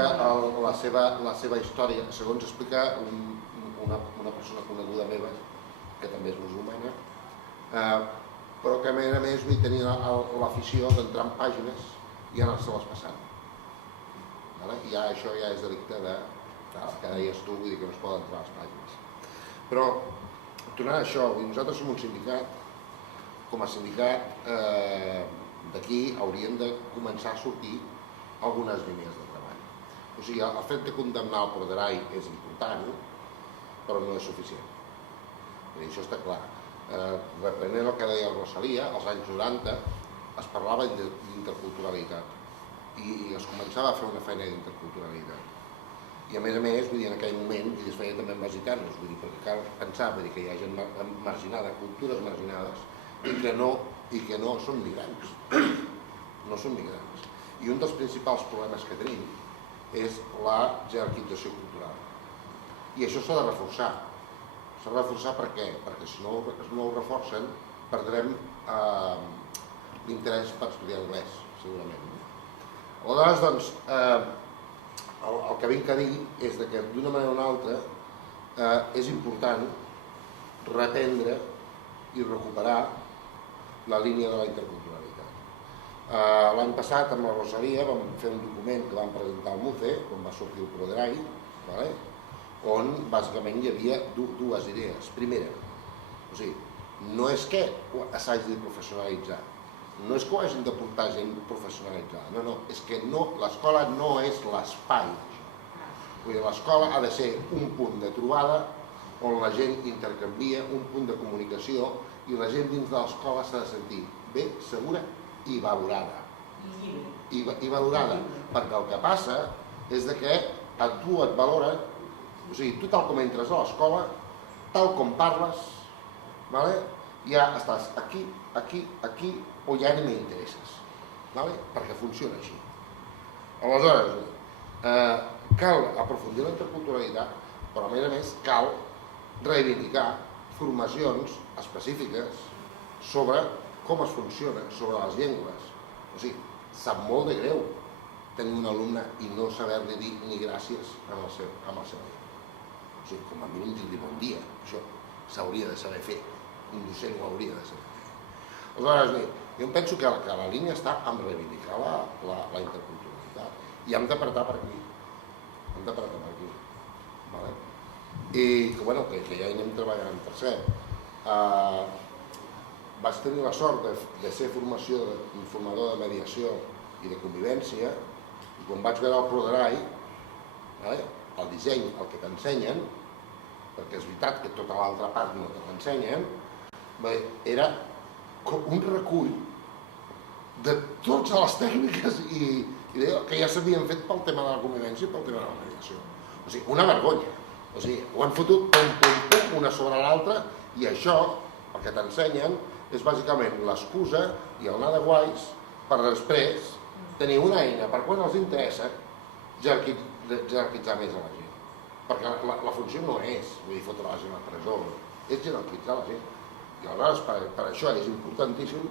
la seva història, segons explica una persona coneguda meva, que també és musulmana, però que a més tenia l'afició d'entrar en pàgines i anar-se-les passant. I això ja és delicte de, que deies tu, vull dir que no es poden entrar a les pàgines. Però, tornant a això, nosaltres som un sindicat, com a sindicat d'aquí haurien de començar a sortir algunes línies de treball. O sigui, el fet de condemnar el Proderai és important, però no és suficient. Això està clar. Reprenent el que deia Rosalia, als anys 90 es parlava d'interculturalitat i es començava a fer una feina d'interculturalitat. I a més, vull dir, en aquell moment es feia també amb mexicans, vull dir, perquè cal pensar que hi ha gent marginada, cultures marginades, i que no són migrants. No són migrants. I un dels principals problemes que tenim és la jerarquització cultural. I això s'ha de reforçar. S'ha de reforçar per què? Perquè si no ho reforcen, perdrem l'interès per estudiar anglès, segurament. Aleshores, doncs, el que vinc a dir és que d'una manera o una altra és important reprendre i recuperar la línia de la interculturalitat. L'any passat amb la Rosalia vam fer un document que vam presentar al MUCE, on va sortir el Proderai, on bàsicament hi havia dues idees. Primera, no és que s'hagi de professionalitzar, no és que ho hagin de portar gent professionalitzada, no, és que l'escola no és l'espai. L'escola ha de ser un punt de trobada on la gent intercanvia, un punt de comunicació, i la gent dins de l'escola s'ha de sentir bé, segura i valorada. I valorada, perquè el que passa és que a tu et valoren, o sigui, tu tal com entres a l'escola, tal com parles, ja estàs aquí, o ja ni m'interesses, perquè funciona així. Aleshores, cal aprofundir la interculturalitat, però a més cal reivindicar formacions específiques sobre com es funciona, sobre les llengües. O sigui, sap molt de greu tenir un alumne i no saber-li dir ni gràcies amb el seu llengua. O sigui, com a mínim dir-li bon dia, això s'hauria de saber fer, un docent ho hauria de saber fer. Aleshores, jo penso que la línia està en reivindicar la interculturalitat i hem d'apartar per aquí. hem de parar per aquí. Vale? I que ja hi anem treballant. Per cert, vaig tenir la sort de ser formador de mediació i de convivència, i quan vaig veure el Proderai, el disseny, el que t'ensenyen, perquè és veritat que tota l'altra part no te l'ensenyen, era com un recull de totes les tècniques que ja s'havien fet pel tema de la convivència i pel tema de la mediació. O sigui, una vergonya. O sigui, ho han fotut pum, una sobre l'altra, i això, el que t'ensenyen, és bàsicament l'excusa i el anar de guais per després tenir una eina per quan els interessa jerarquitzar més a la gent. Perquè la funció no és fotre la gent a la presó, és jerarquitzar la gent. I aleshores per això és importantíssim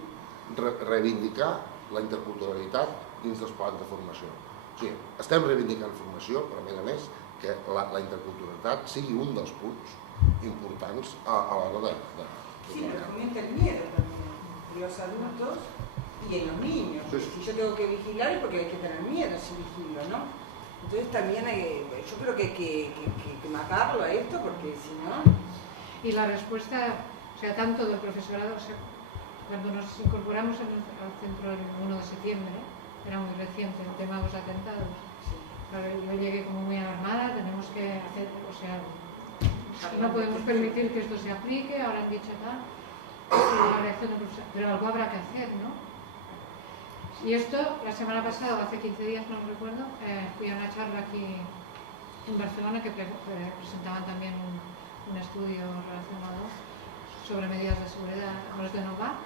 reivindicar la interculturalitat dins dels plans de formació. O sigui, estem reivindicant formació, però a més que la interculturalitat sigui un dels punts importants a l'hora de... Sí, pero fomenta el miedo también, de los adultos y en los niños. Si yo tengo que vigilar es porque hay que tener miedo si vigilo, ¿no? Entonces también yo creo que hay que matarlo a esto porque si no... Y la respuesta, o sea, tanto del profesorado, o sea, cuando nos incorporamos al centro el 1 de septiembre, era muy reciente el tema de los atentados. Claro, yo llegué como muy alarmada, tenemos que hacer, o sea, no podemos permitir que esto se aplique, ahora han dicho tal, la reacción del profesor, pero algo habrá que hacer, ¿no? Y esto, la semana pasada, o hace 15 días, no lo recuerdo, fui a una charla aquí en Barcelona que presentaban también un estudio relacionado sobre medidas de seguridad, los de Nova,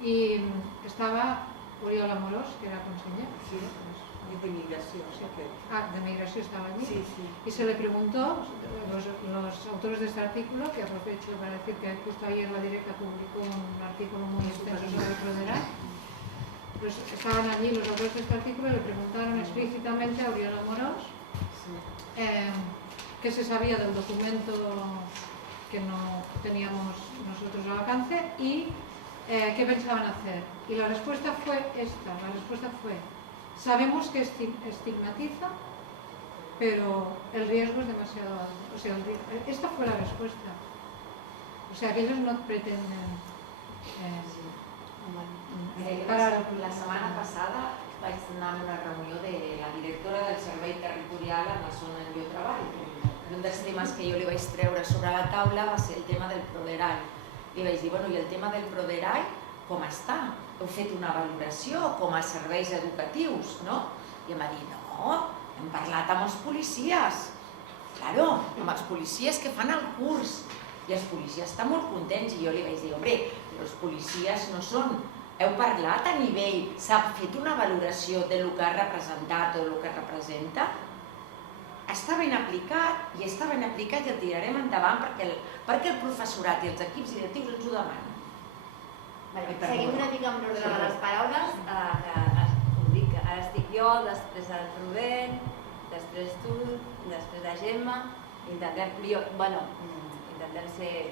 y estaba Oriol Amorós, que era conseller. Sí. De migración. De migración estaba allí. Sí, sí. Y se le preguntó, los autores de este artículo, que aprovecho para decir que justo ayer La Directa publicó un artículo muy extenso sobre el Proderai, pues estaban allí los autores de este artículo y le preguntaron explícitamente a Oriol Amorós qué se sabía del documento que no teníamos nosotros al alcance y qué pensaban hacer. Y la respuesta fue esta, sabemos que estigmatiza, pero el riesgo es demasiado alto. O sea, esta fue la respuesta. O sea, que ellos no pretenden parar. La setmana passada vaig anar a una reunió de la directora del Servei Territorial a la zona on jo treballo. Un dels temes que jo li vaig treure sobre la taula va ser el tema del Proderai. I vaig dir, bueno, i el tema del Proderai com està? Heu fet una valoració com a serveis educatius, no? I em va dir, no, hem parlat amb els policies. Claro, amb els policies que fan el curs. I els policies estan molt contents. I jo li vaig dir, hombre, però els policies no són... Heu parlat a nivell, s'ha fet una valoració del que ha representat o del que representa? Està ben aplicat i està ben aplicat i el tirarem endavant perquè el professorat i els equips directius ens ho demanen. Seguim una mica amb l'ordre de les paraules. Ara estic jo, després el Rubén, després tu, després la Gemma. Intentem ser...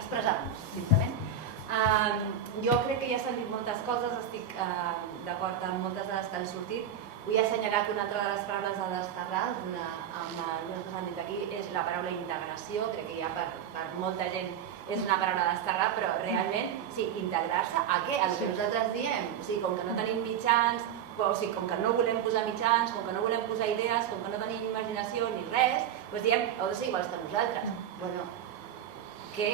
expressar-nos, simplement. Jo crec que ja s'han dit moltes coses, estic d'acord amb moltes de les que han sortit. Vull assenyalar que una altra de les paraules a desterrar, amb el que s'han dit aquí, és la paraula integració. Crec que ja per molta gent és una paraula a desterrar, però realment, sí, integrar-se a què? A el que nosaltres diem. O sigui, com que no tenim mitjans, o sigui, com que no volem posar mitjans, com que no volem posar idees, com que no tenim imaginació ni res, doncs diem, heu de ser iguals que nosaltres. Bueno, què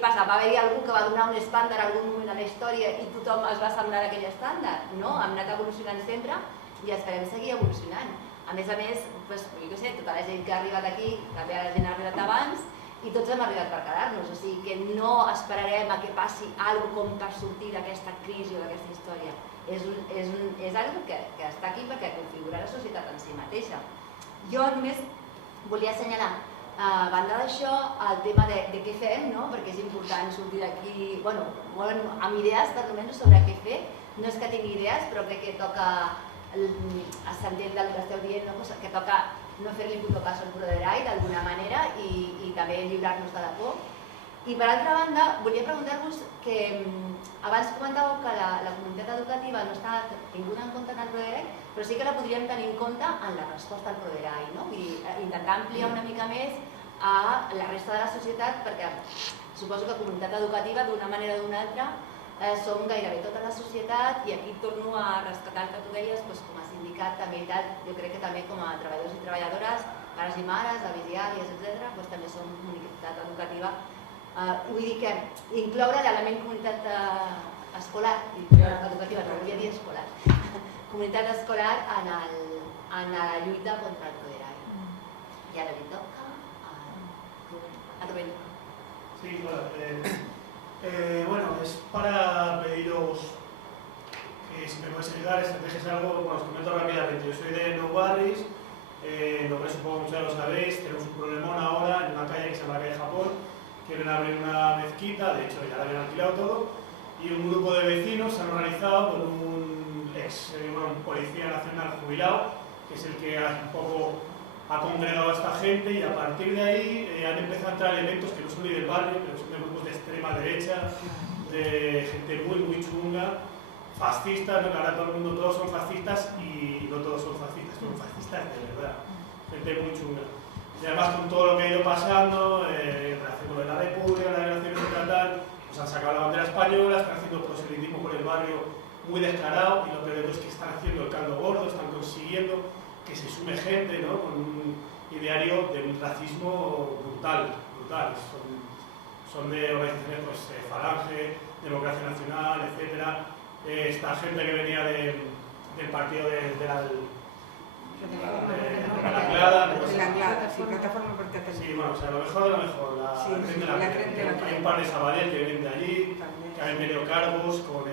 passa? Va haver-hi algú que va donar un estàndard a algun moment a la història i tothom es va assemblar a aquell estàndard? No, hem anat evolucionant sempre i esperem seguir evolucionant. A més, jo què sé, tota la gent que ha arribat aquí, també la gent ha arribat abans i tots hem arribat per quedar-nos, o sigui que no esperarem a que passi alguna cosa com per sortir d'aquesta crisi o d'aquesta història. És alguna que està aquí perquè configura la societat en si mateixa. Jo només volia assenyalar, a banda d'això, el tema de què fem, perquè és important sortir d'aquí amb idees almenys sobre què fer. No és que tingui idees, però crec que toca, s'entén del que esteu dient, que toca no fer-li puto cas al Proderai d'alguna manera i també lliurar-nos de la por. I per altra banda, volia preguntar-vos que abans comentàveu que la comunitat educativa no està tinguda en compte en el PRODERAI, però sí que la podríem tenir en compte en la resposta al PRODERAI, no? Vull dir, intentar ampliar una mica més a la resta de la societat, perquè suposo que comunitat educativa, d'una manera o d'una altra, som gairebé tota la societat, i aquí torno a rescatar el que tu deies, com a sindicat, també, jo crec que també com a treballadors i treballadores, pares i mares, avis i àvies, etc., també som comunitat educativa. Vull dir que incloure l'element comunitat escolar, educativa, no volia dir escolar, comunitat escolar en la lluita contra el PRODERAI. I ara li toca a Rubén. Sí, claro. Bueno, es para pediros que si me podéis ayudar, estrategias algo, bueno, os comento rápidamente. Yo soy de Nou Barris, lo que supongo que muchos ya lo sabéis, tenemos un problemón ahora en una calle que se llama la calle Japón. Quieren abrir una mezquita, de hecho ya la habían alquilado todo, y un grupo de vecinos se han organizado con un policía nacional jubilado, que es el que un poco ha congregado a esta gente, y a partir de ahí han empezado a entrar elementos que no son ni del barrio, pero son de grupos de extrema derecha, de gente muy chunga, fascistas, ¿no? Que ahora todo el mundo, todos son fascistas, y no todos son fascistas, son fascistas de verdad, gente muy chunga. Y además con todo lo que ha ido pasando, en relación con la República, las relaciones internacionales, pues han sacado la bandera española, están haciendo proselitismo por el barrio muy descarado, y lo peor es que están haciendo el caldo gordo, están consiguiendo que se sume gente, ¿no? Con un ideario de un racismo brutal. Son de organizaciones, pues, Falange, Democracia Nacional, etc. Esta gente que venía del partido de la Anglada, sí, Plataforma por Cataluña. Sí, bueno, o sea, lo mejor de lo mejor, hay un par de Sabadell que vienen de allí, que han venido cargos con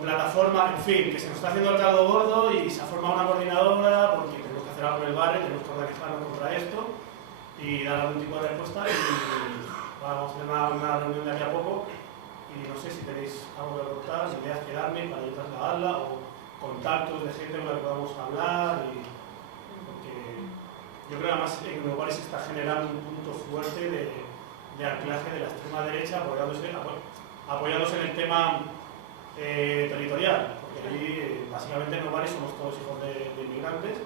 Plataforma, en fin, que se nos está haciendo el caldo gordo, y se ha formado una coordinadora porque tenemos que hacer algo en el barrio, tenemos que organizarnos contra esto y dar algún tipo de respuesta, y vamos a tener una reunión de aquí a poco, y no sé si tenéis algo que contar, ideas que darme para yo trasladarla, o contactos de gente con la que podamos hablar, porque yo creo que además en lugares se está generando un punto fuerte de anclaje de la extrema derecha, apoyándose en el tema territorial, porque allí básicamente en lugares somos todos hijos de inmigrantes,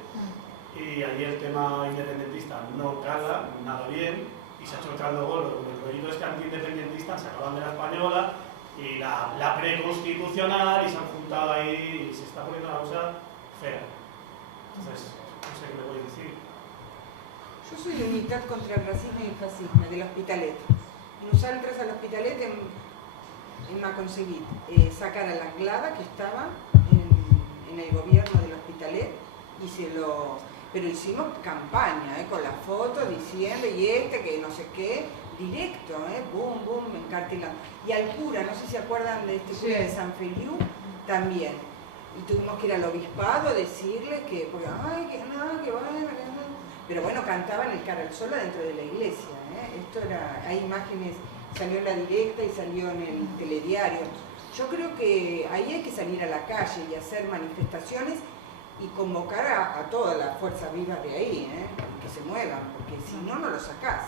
y allí el tema independentista no cala nada bien, y se ha hecho el caldo gordo con el rollito este antiindependentista, han sacado la bandera española y la preconstitucional, y se han juntado ahí, y se está poniendo la cosa fea. Entonces, no sé qué me voy a decir. Yo soy de Unitat contra el Racismo y el Fascismo, del Hospitalet. Nosaltres a l'Hospitalet hem aconseguit sacar a la Anglada, que estaba en el gobierno del Hospitalet, pero hicimos campaña, con la foto diciendo, y que no sé qué, directo, boom, encartilando. Y al cura, no sé si se acuerdan de este cura de San Feliu, también. Y tuvimos que ir al obispado a decirle que, porque, que bueno. Pero bueno, cantaban el cara al sol dentro de la iglesia. Esto era, hay imágenes, salió en la directa y salió en el telediario. Yo creo que ahí hay que salir a la calle y hacer manifestaciones y convocar a todas las fuerzas vivas de ahí, que se muevan, porque si no, no lo sacás.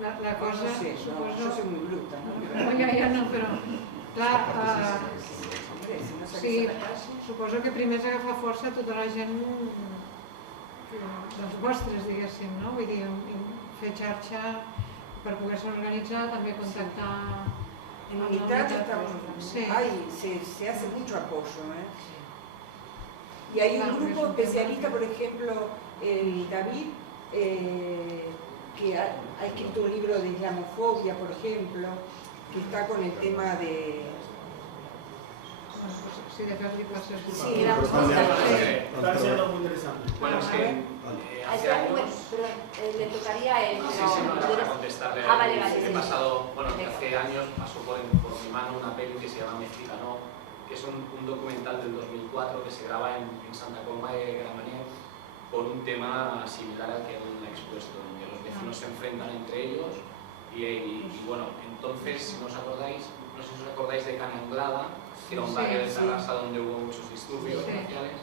La cosa... No sé, yo soy muy bruta, ¿no? Ja no, però... Clar, sí, suposo que primer és agafar força tota la gent dels vostres, diguéssim, no? Vull dir, fer xarxa per poder-se organitzar, també contactar... En Unitat se hace mucho apoyo, Y hay un grupo especialista, por ejemplo, el David, que ha escrito un libro de islamofobia, por ejemplo, que está con el tema de... Sí, de fer-li classes. Sí, está siendo muy interesante. Bueno, es que hace años... le tocaría a él. Sí, no, para contestarle. Vale. He pasado, bueno, hace años pasó por mi mano una peli que se llama Mexicano, que es un documental del 2004 que se graba en Santa Coloma de Gramenet por un tema similar al que él ha expuesto, en que los vecinos se enfrentan entre ellos y bueno, entonces, si no os acordáis, no sé si os acordáis de Cana Anglada, que era un barrio de Tarrasa donde hubo muchos disturbios sociales,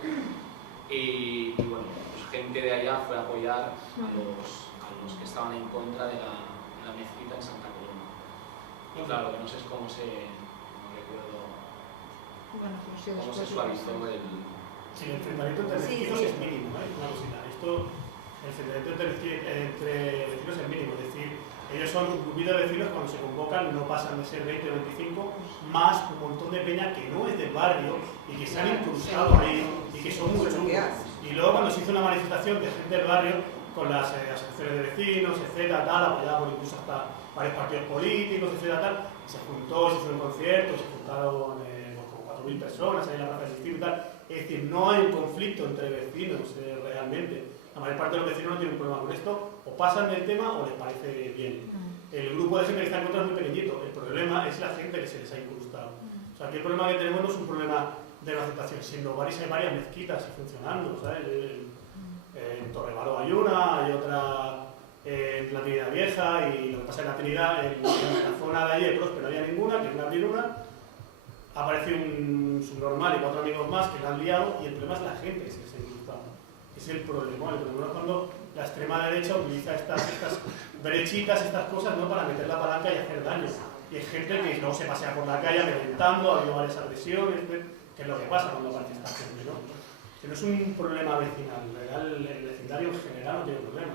y bueno, pues gente de allá fue a apoyar a los que estaban en contra de la la mezquita en Santa Coloma. Y claro, que no sé cómo no recuerdo cómo se suavizó el... Sí, el enfrentamiento entre vecinos es mínimo, una cosita. El enfrentamiento entre vecinos es mínimo, es decir, ellos son un grupito de vecinos, cuando se convocan no pasan de ser 20 o 25, más un montón de peña que no es del barrio y que se han incrustado ahí y que son muy chungos. Y luego cuando se hizo una manifestación de gente del barrio con las asociaciones de vecinos, etcétera, tal, apoyada por incluso hasta varios partidos políticos, etcétera, tal, se juntó, se hizo un concierto, se juntaron como 4.000 personas ahí en la plaza del distrito y tal. Es decir, no hay un conflicto entre vecinos realmente. La mayor parte de los vecinos no tienen un problema con esto, o pasan del tema o les parece bien. El grupo de gente que está en contra es muy pequeñito, el problema es la gente que se les ha incrustado. O sea, aquí el problema que tenemos no es un problema de la aceptación, sino hay varias mezquitas funcionando, ¿sabes? En Torrebaró hay una, hay otra en la Trinidad Vieja, y lo que pasa en la Trinidad, en la zona de allí de Próspero no había ninguna, quieren abrir una, aparece un subnormal y 4 amigos más que la han liado, y el problema es la gente que se les ha incrustado. Es el problema es cuando la extrema derecha utiliza estas brechitas, estas cosas, ¿no?, para meter la palanca y hacer daño. Y hay gente que luego se pasea por la calle amedrentando, ha habido varias agresiones, que es lo que pasa cuando aparece esta gente, ¿no? Que no es un problema vecinal, el vecindario en general no tiene problema.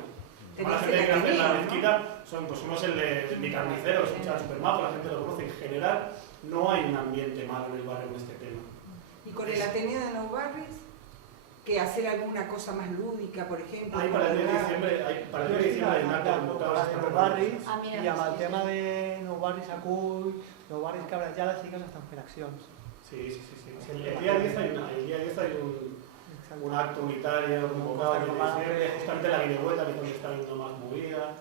La gente que hace la mezquita son pues unos el mi carnicero, los escuchan súper majo, la gente lo conoce. En general no hay un ambiente malo en el barrio con este tema. ¿Y con el Ateneo de Nou Barris? Que hacer alguna cosa más lúdica, por ejemplo. Hay para el 10 de diciembre, hay un acto convocado a Nou Barris, i amb el tema de Nou Barris acull, Nou Barris Cabrejada sí que s'estan fent accions. Sí. El día 10 hay un acto unitario convocado en diciembre, justamente la videovuelta, que es donde está viendo más movida,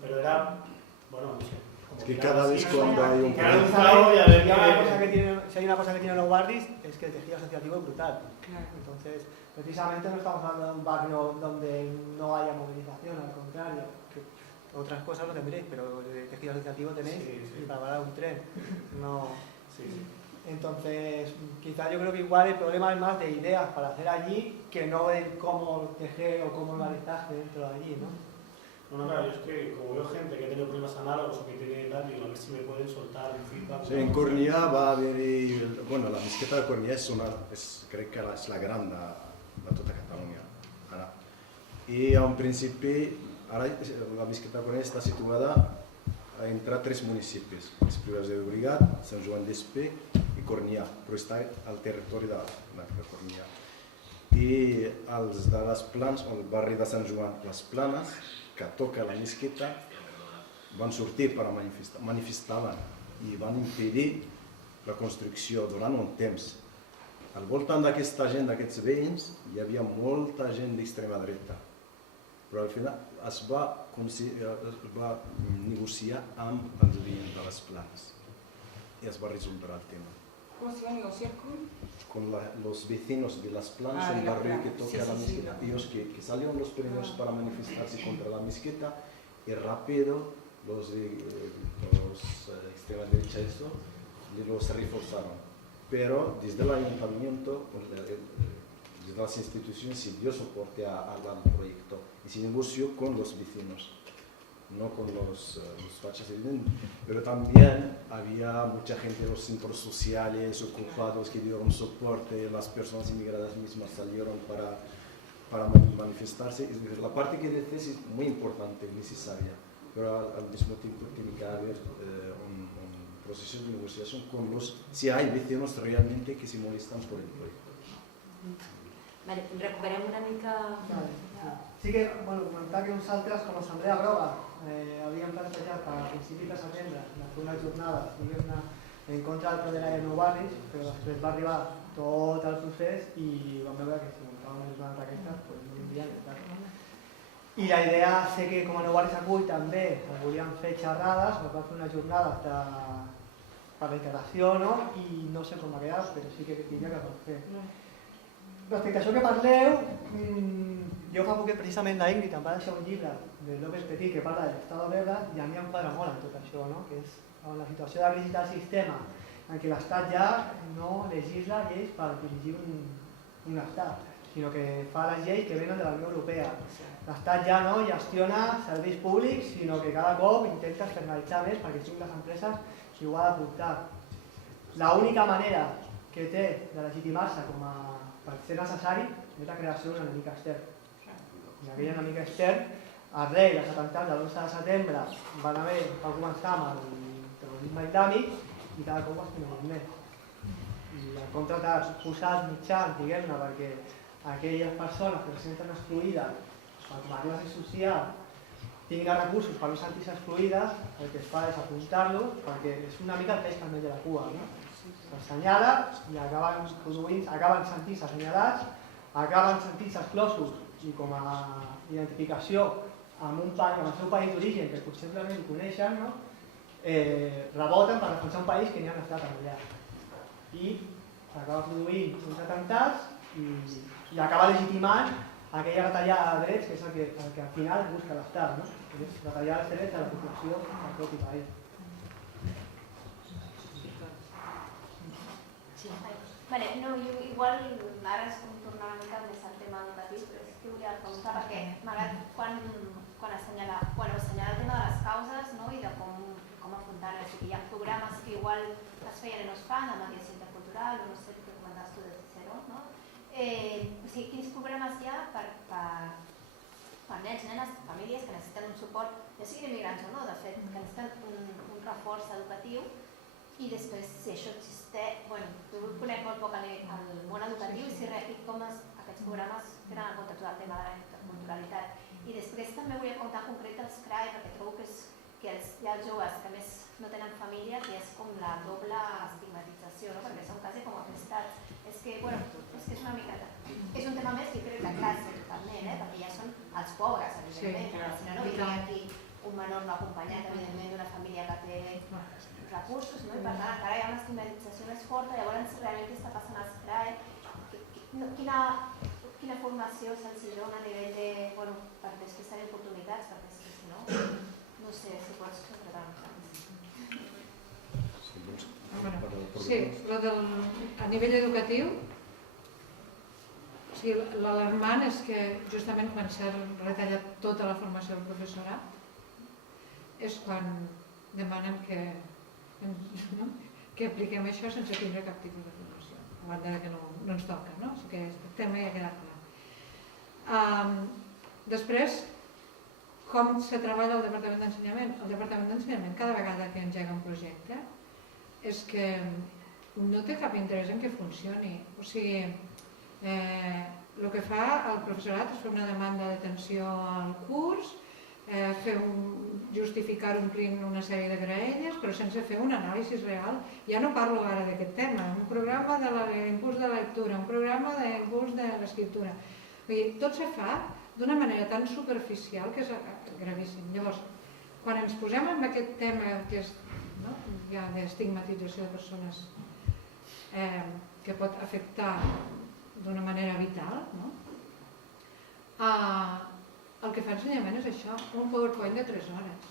pero era, bueno, no sé. Es que cada vez cuando hay un si hay una cosa que tiene Nou Barris es que el tejido asociativo es brutal. Entonces, precisamente no estamos hablando de un barrio donde no haya movilización, al contrario. Que otras cosas lo tendréis, pero el tejido asociativo tenéis y para parar un tren. No. Entonces, quizás yo creo que igual el problema es más de ideas para hacer allí que no de cómo tejer o cómo organizarse dentro de allí, ¿no? No, claro, yo es que como veo gente que ha tenido problemas análogos o que tiene tal, digo, a ver si me pueden soltar un feedback. Sí, en Cornellà va haver-hi... Bueno, la mesquita de Cornellà crec que és la gran de tota Catalunya. Ara. I en principi, ara la mesquita de Cornellà està situada entre 3 municipis, Espriu de Llobregat, Sant Joan d'Espí i Cornellà, però està al territori de Cornellà. I els de les Planes, el barri de Sant Joan, les Planes, que toca la mesquita, van sortir per a manifestaven i van impedir la construcció durant un temps. Al voltant d'aquesta gent, d'aquests veïns, hi havia molta gent d'extrema dreta, però al final es va negociar amb els veïns de les Planes i es va resoldre el tema. ¿Cómo se va a negociar con los vecinos de Las Planas, un barrio que toca la mezquita, ellos que salieron los primeros para manifestarse contra la mezquita y rápido los extrema derecha los reforzaron. Pero desde el ayuntamiento, desde las instituciones se dio soporte al proyecto y se negoció con los vecinos, no con los fachas, pero también había mucha gente de los centros sociales ocupados que dieron soporte, las personas inmigradas mismas salieron para manifestarse. La parte que dices es muy importante, necesaria, pero al mismo tiempo tiene que haber un proceso de negociación con si hay vecinos realmente que se molestan por el proyecto. Vale, recuperem una mica... Sí que, comentar que nosaltres, com a Assemblea Groga, havíem plantejat a principis de setembre fer una jornada en contra del pla de Nou Barris, però després va arribar tot el procés i vam veure que si muntàvem les zones d'aquestes, no hi havia tal. I la idea, sé que com a Nou Barris acull també volíem fer xerrades, es va fer una jornada per la integració, i no sé com va quedar, però sí que diria que es va fer. Respecte a això que parleu, jo fa poc que precisament la Ingrid em va deixar un llibre de López Petit que parla de l'Estado Verda i a mi em quadra molt en tot això, que és la situació de crisi del sistema en què l'Estat ja no legisla lleis per dirigir un Estat, sinó que fa les lleis que venen de la Unió Europea. L'Estat ja no gestiona serveis públics, sinó que cada cop intenta externalitzar més perquè siguin les empreses qui ho ha de portar. L'única manera que té de legitimar-se per ser necessari és la creació d'un enemic extern. I aquell enemic extern, arrel dels atemptats de l'11 de setembre, va començar amb el terrorisme islàmic i cada cop ho estimem més. I en comptes de posar els mitjans, diguem-ne, perquè aquelles persones que se senten excluïdes com a classe social tinguin recursos per no sentir-se excluïdes, el que es fa és apuntar-los perquè és una mica el peix que es menja la cua. S'assenyala i acaben sentint-se assenyalats, acaben sentint-se exclosos i com a identificació amb el seu país d'origen, que potser simplement ho coneixen, reboten per defensar un país que ni han estat allà. I s'acaba produint uns atemptats i acaba legitimant aquella retallada de drets que és el que al final busca l'Estat, que és retallar els drets de la població del propi país. No, igual ara és com tornar una mica més al tema educatiu, però és que volia preguntar perquè m'agrada quan assenyala el tema de les causes i de com afrontar-les. Hi ha programes que igual es feien i no es fan, amb mediació intercultural, no sé què comentaves tu de Cicero, no? O sigui, quins programes hi ha per nens, nenes, famílies que necessiten un suport, ja siguin immigrants o no, de fet, que necessiten un reforç educatiu. I després, si això existeix, jo conec molt poc el món educatiu i si com aquests programes tenen en compte tot el tema de la interculturalitat. I després també vull apuntar en concret els CRAE, perquè trobo que hi ha els joves que més no tenen família, que és com la doble estigmatització, perquè són quasi com apestats. És que és una mica... És un tema més que crec de classe totalment, perquè ja són els pobres, evidentment, però si no hi ha aquí un menor no acompanyat, evidentment, d'una família que té recursos, i per tant encara hi ha una estigmatització més forta. Llavors, realment, què està passant als CRAE? Quina formació se'ls dona a nivell de... per després tenir oportunitats, perquè si no, no sé si pots concretar Sí, a nivell educatiu, l'alarmant és que justament quan s'ha retallat tota la formació del professorat és quan demanen que apliquem això sense tindre cap tipus de formació, a banda que no ens toca, no? O sigui que el tema ja ha quedat clar. Després, com se treballa el Departament d'Ensenyament? El Departament d'Ensenyament, cada vegada que engega un projecte, és que no té cap interès en que funcioni. O sigui, el que fa el professorat és fer una demanda d'atenció al curs, justificar omplint una sèrie de graelles, però sense fer un anàlisi real. Ja no parlo ara d'aquest tema, un programa d'impuls de la lectura, un programa d'impuls de l'escriptura. Tot se fa d'una manera tan superficial que és gravíssim. Llavors, quan ens posem en aquest tema que és d'estigmatització de persones que pot afectar d'una manera vital, el que fa ensenyament és això, un PowerPoint de 3 hores.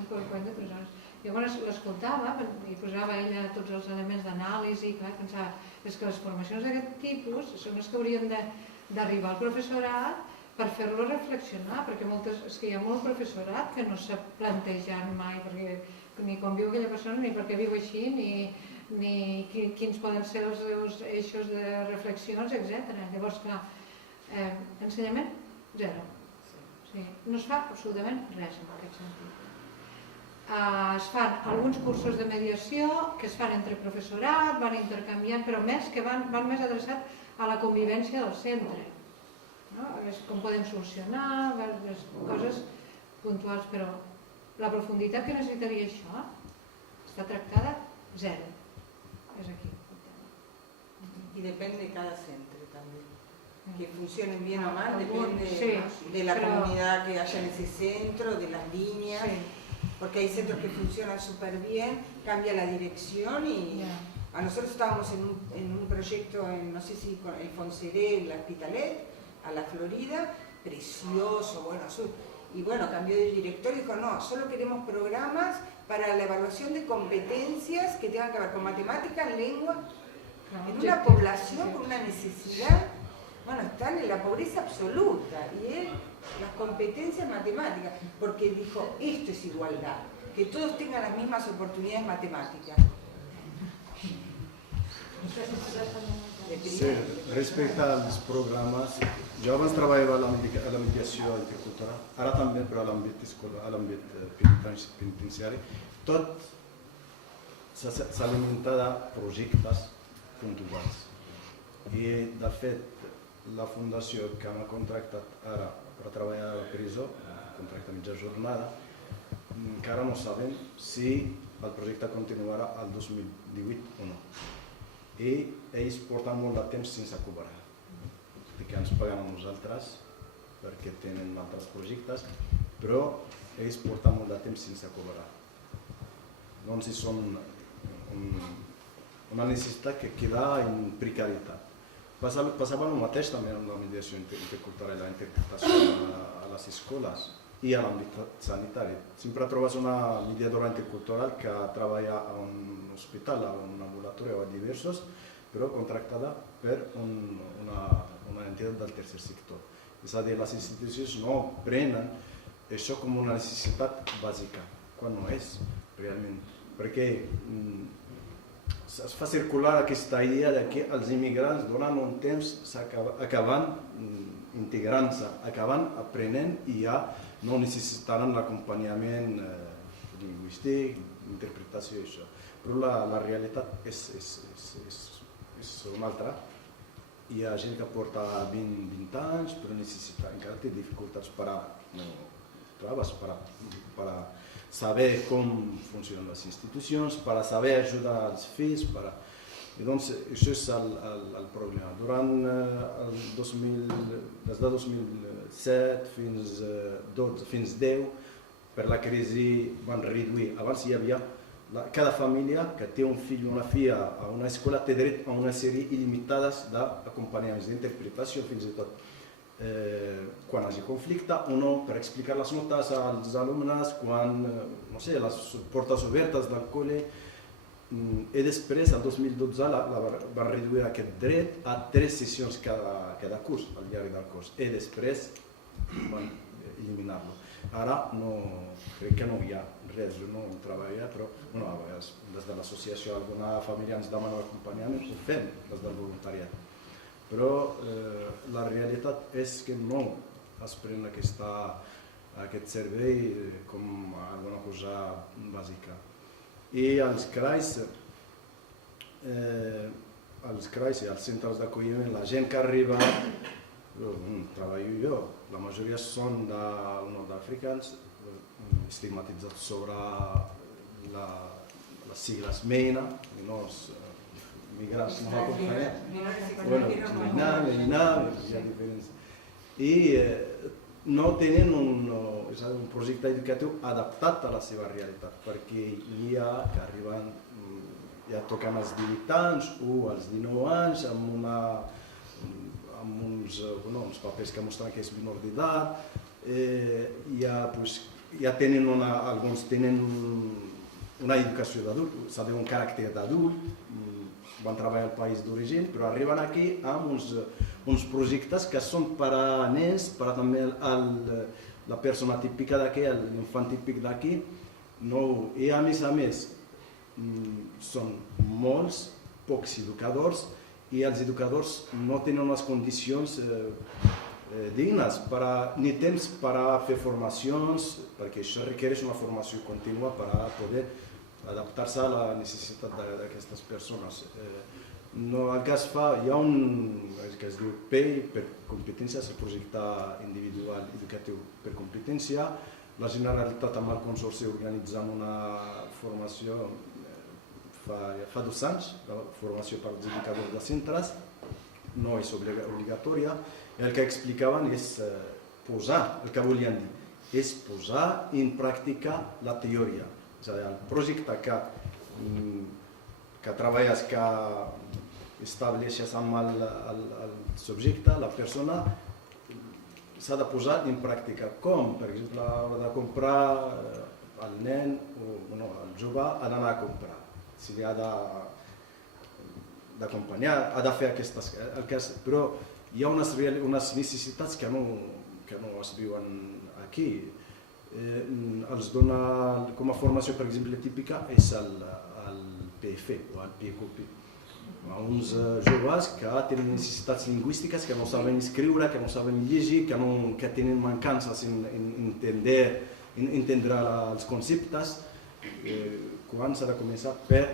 Un PowerPoint de 3 hores. Llavors l'escoltava i posava ella tots els elements d'anàlisi i pensava que les formacions d'aquest tipus són les que haurien d'arribar al professorat per fer-lo reflexionar, perquè és que hi ha molt professorat que no s'ha plantejat mai ni com viu aquella persona, ni per què viu així, ni quins poden ser els seus eixos de reflexions, etc. Llavors, clar, ensenyament, zero. No es fa absolutament res en aquest sentit. Es fan alguns cursos de mediació que es fan entre professorat, van intercanviant, però més que van més adreçats a la convivència del centre. Com podem solucionar, coses puntuals, però la profunditat que necessitaria això està tractada zero. És aquí. Y depende de cada centro también. Que funcionen bien o mal, depende de la comunidad que haya en ese centro, de las líneas, porque hay centros que funcionan súper bien, cambia la dirección y a nosotros estábamos en un proyecto, no sé si con el Fonseré, en la Hospitalet, a la Florida, precioso, bueno, azul. Y bueno, cambió de director y dijo, no, solo queremos programas para la evaluación de competencias que tengan que ver con matemáticas, lengua, en una población con una necesidad bueno, están en la pobreza absoluta y él, las competencias matemáticas, porque dijo, esto es igualdad, que todos tengan las mismas oportunidades matemáticas. Sí, respecte als programes, jo abans treballava a la mediació intercultural, ara també, però a l'àmbit penitenciari. Tot s'alimenta de projectes puntuals. I, de fet, la fundació que m'ha contractat ara per treballar a la presó, contracte mitja jornada, encara no sabem si el projecte continuarà al 2018 o no. I ells porten molt de temps sense cobrar. Que ens paguen a nosaltres perquè tenen altres projectes, però ells porten molt de temps sense cobrar. Doncs són una necessitat que queda en precarietat. Passava el mateix també amb la mediació intercultural i la interpretació a les escoles i a l'àmbit sanitari. Sempre trobes una mediadora intercultural que treballa a un hospital, a un ambulatori o a diversos, però contractada per una entitat del tercer sector. És a dir, les institucions no prenen això com una necessitat bàsica, quan no és realment. Perquè es fa circular aquesta idea que els immigrants durant un temps acaben integrant-se, acaben aprenent i ja no necessitaran l'acompanyament lingüístic, interpretació i això. Però la realitat és una altra. Hi ha gent que porta 20 anys, però encara té dificultats per saber com funcionen les institucions, per saber ajudar els fills. I doncs això és el problema. Des de 2007 fins 10, per la crisi van reduir. Abans hi havia cada família que té un fill o una filla a una escola té dret a una sèrie il·limitada d'acompanyaments, d'interpretació, fins i tot quan hi hagi conflicte o no, per explicar les notes als alumnes, quan, no sé, les portes obertes del col·le. I després, el 2012, va reduir aquest dret a 3 sessions cada curs, al llarg del curs, i després van eliminar-lo. Ara crec que no hi ha res, jo no treballa, però a vegades des de l'associació alguna família ens demana acompanyament, ho fem des del voluntariat. Però la realitat és que no es pren aquest servei com alguna cosa bàsica. I els CRAIs i els centres d'acolliment, la gent que arriba, treballo jo, la majoria són del nord d'africans, estigmatitzats sobre les sigles MENA, migrants no acompanyats, i no tenen un projecte educatiu adaptat a la seva realitat, perquè hi ha que arriben, ja toquen els 18 anys o els 19 anys amb uns papers que mostren que és menor d'edat, alguns tenen una educació d'adult, saben un caràcter d'adult, van treballar al país d'origen, però arriben aquí amb uns projectes que són per a nens, per a també la persona típica d'aquí, l'infant típic d'aquí, i a més són molts, pocs educadors, i els educadors no tenen unes condicions dignes ni temps per a fer formacions, perquè això requereix una formació contínua per a poder adaptar-se a la necessitat d'aquestes persones. El que es fa, hi ha un que es diu PEI, per competències, el projecte individual educatiu per competència. La Generalitat amb el Consorci organitzant una formació fa 2 anys, la formació per als educadors de centres, no és obligatòria. El que explicaven és posar, el que volien dir, és posar en pràctica la teoria. És a dir, el projecte que treballes, que estableixes amb el subjecte, la persona, s'ha de posar en pràctica. Com, per exemple, a l'hora de comprar, el nen o el jove ha d'anar a comprar. Si ha d'acompanyar, ha de fer aquestes coses, però hi ha unes necessitats que no es viuen aquí. Els dona com a formació, per exemple, típica és el PF o el PQP. Uns joves que tenen necessitats lingüístiques, que no saben escriure, que no saben llegir, que tenen mancances en entendre els conceptes, quan s'ha de començar per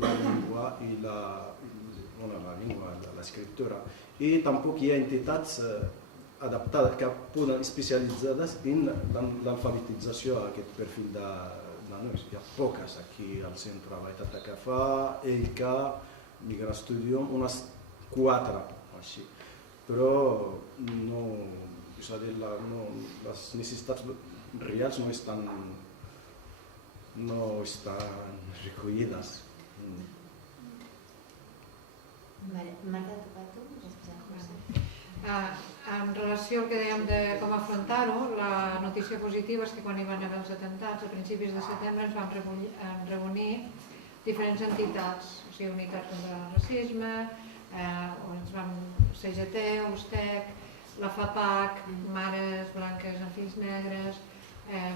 la llengua i l'escriptura. I tampoc hi ha entitats adaptades, que poden especialitzades en l'alfabetització d'aquest perfil de nois. Hi ha poques aquí al centre, la Etat que fa, EICA, Migra Studium, unes 4 així. Però les necessitats reals no estan recollides. Marta, tu? En relació al que dèiem de com afrontar-ho, la notícia positiva és que quan hi van haver els atemptats, a principis de setembre, ens vam reunir diferents entitats, o sigui, unitats contra el racisme, CGT, USTEC, la FAPAC, Mares Blanques amb Fills Negres,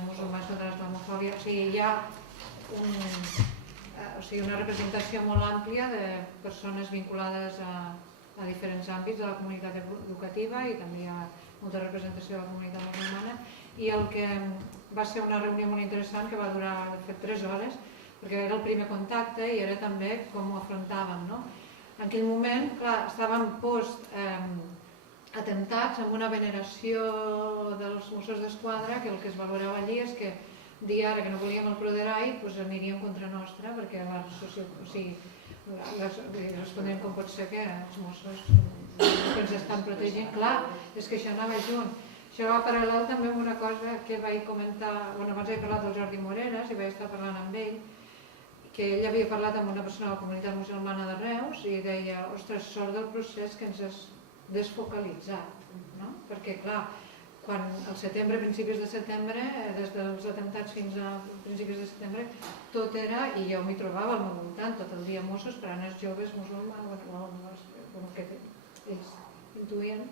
Musulmans contra l'Islamofòbia. O sigui, hi ha una representació molt àmplia de persones vinculades a diferents àmbits de la comunitat educativa i també hi ha molta representació de la comunitat musulmana. I el que va ser una reunió molt interessant que va durar, de fet, 3 hores, perquè era el primer contacte i era també com ho afrontàvem. En aquell moment, clar, estàvem post-atemptats amb una veneració dels Mossos d'Esquadra, que el que es valorava allí és que dir ara que no volíem el Proderai aniríem contra nostra, perquè respondrem com pot ser que els Mossos que ens estan protegint. Clar, és que això anava junt. Això va paral·lel també amb una cosa que vaig comentar, abans he parlat del Jordi Moreras i vaig estar parlant amb ell, que ell havia parlat amb una persona de la comunitat musulmana de Reus i deia, ostres, sort del procés que ens has desfocalitzat, perquè clar, quan al setembre, principis de setembre, des dels atemptats fins a principis de setembre, tot era, i jo m'hi trobava al meu voltant, tot el dia Mossos, esperant els joves musulmans, que ells intuïen,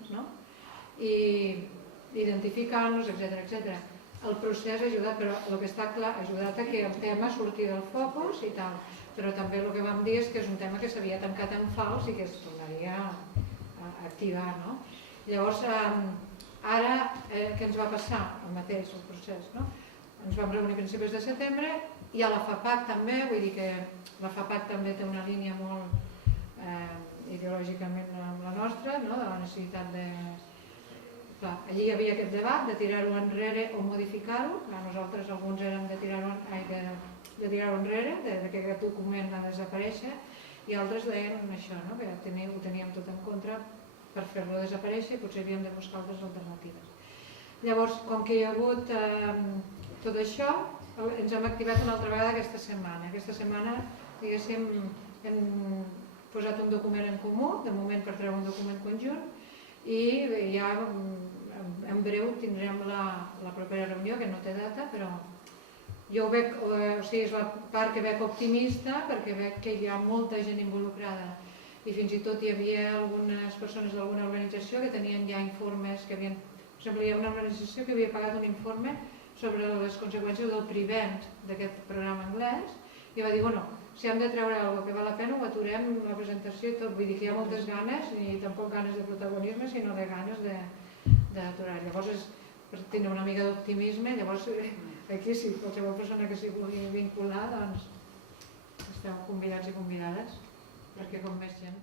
i identificant-los, etc. El procés ha ajudat, però el que està clar, ha ajudat a que el tema surti del focus i tal, però també el que vam dir és que és un tema que s'havia tancat en fals i que es tornaria a activar. Llavors, ara, què ens va passar? El mateix, el procés. Ens vam reunir a principis de setembre i a la FAPAC també, vull dir que la FAPAC també té una línia molt ideològicament amb la nostra, de la necessitat de... Allí hi havia aquest debat de tirar-ho enrere o modificar-ho. Nosaltres alguns érem de tirar-ho enrere, que aquest document va desaparèixer, i altres deien això, que ho teníem tot en contra per fer-lo desaparèixer i potser havíem de buscar altres alternatives. Llavors, com que hi ha hagut tot això, ens hem activat una altra vegada aquesta setmana. Aquesta setmana, diguéssim, hem posat un document en comú, de moment per treure un document conjunt, i ja en breu tindrem la propera reunió, que no té data, però jo ho veig, és la part que veig optimista, perquè veig que hi ha molta gent involucrada i fins i tot hi havia algunes persones d'alguna organització que tenien ja informes que havien... Per exemple, hi ha una organització que havia pagat un informe sobre les conseqüències del prevent d'aquest programa anglès i va dir, bueno, si hem de treure alguna cosa que val la pena ho aturem la presentació i tot. Vull dir que hi ha moltes ganes, i tampoc ganes de protagonisme, sinó de ganes d'aturar. Llavors és per tenir una mica d'optimisme. Llavors aquí si qualsevol persona que s'hi vulgui vincular, doncs esteu convidats i convidades, perquè com més gent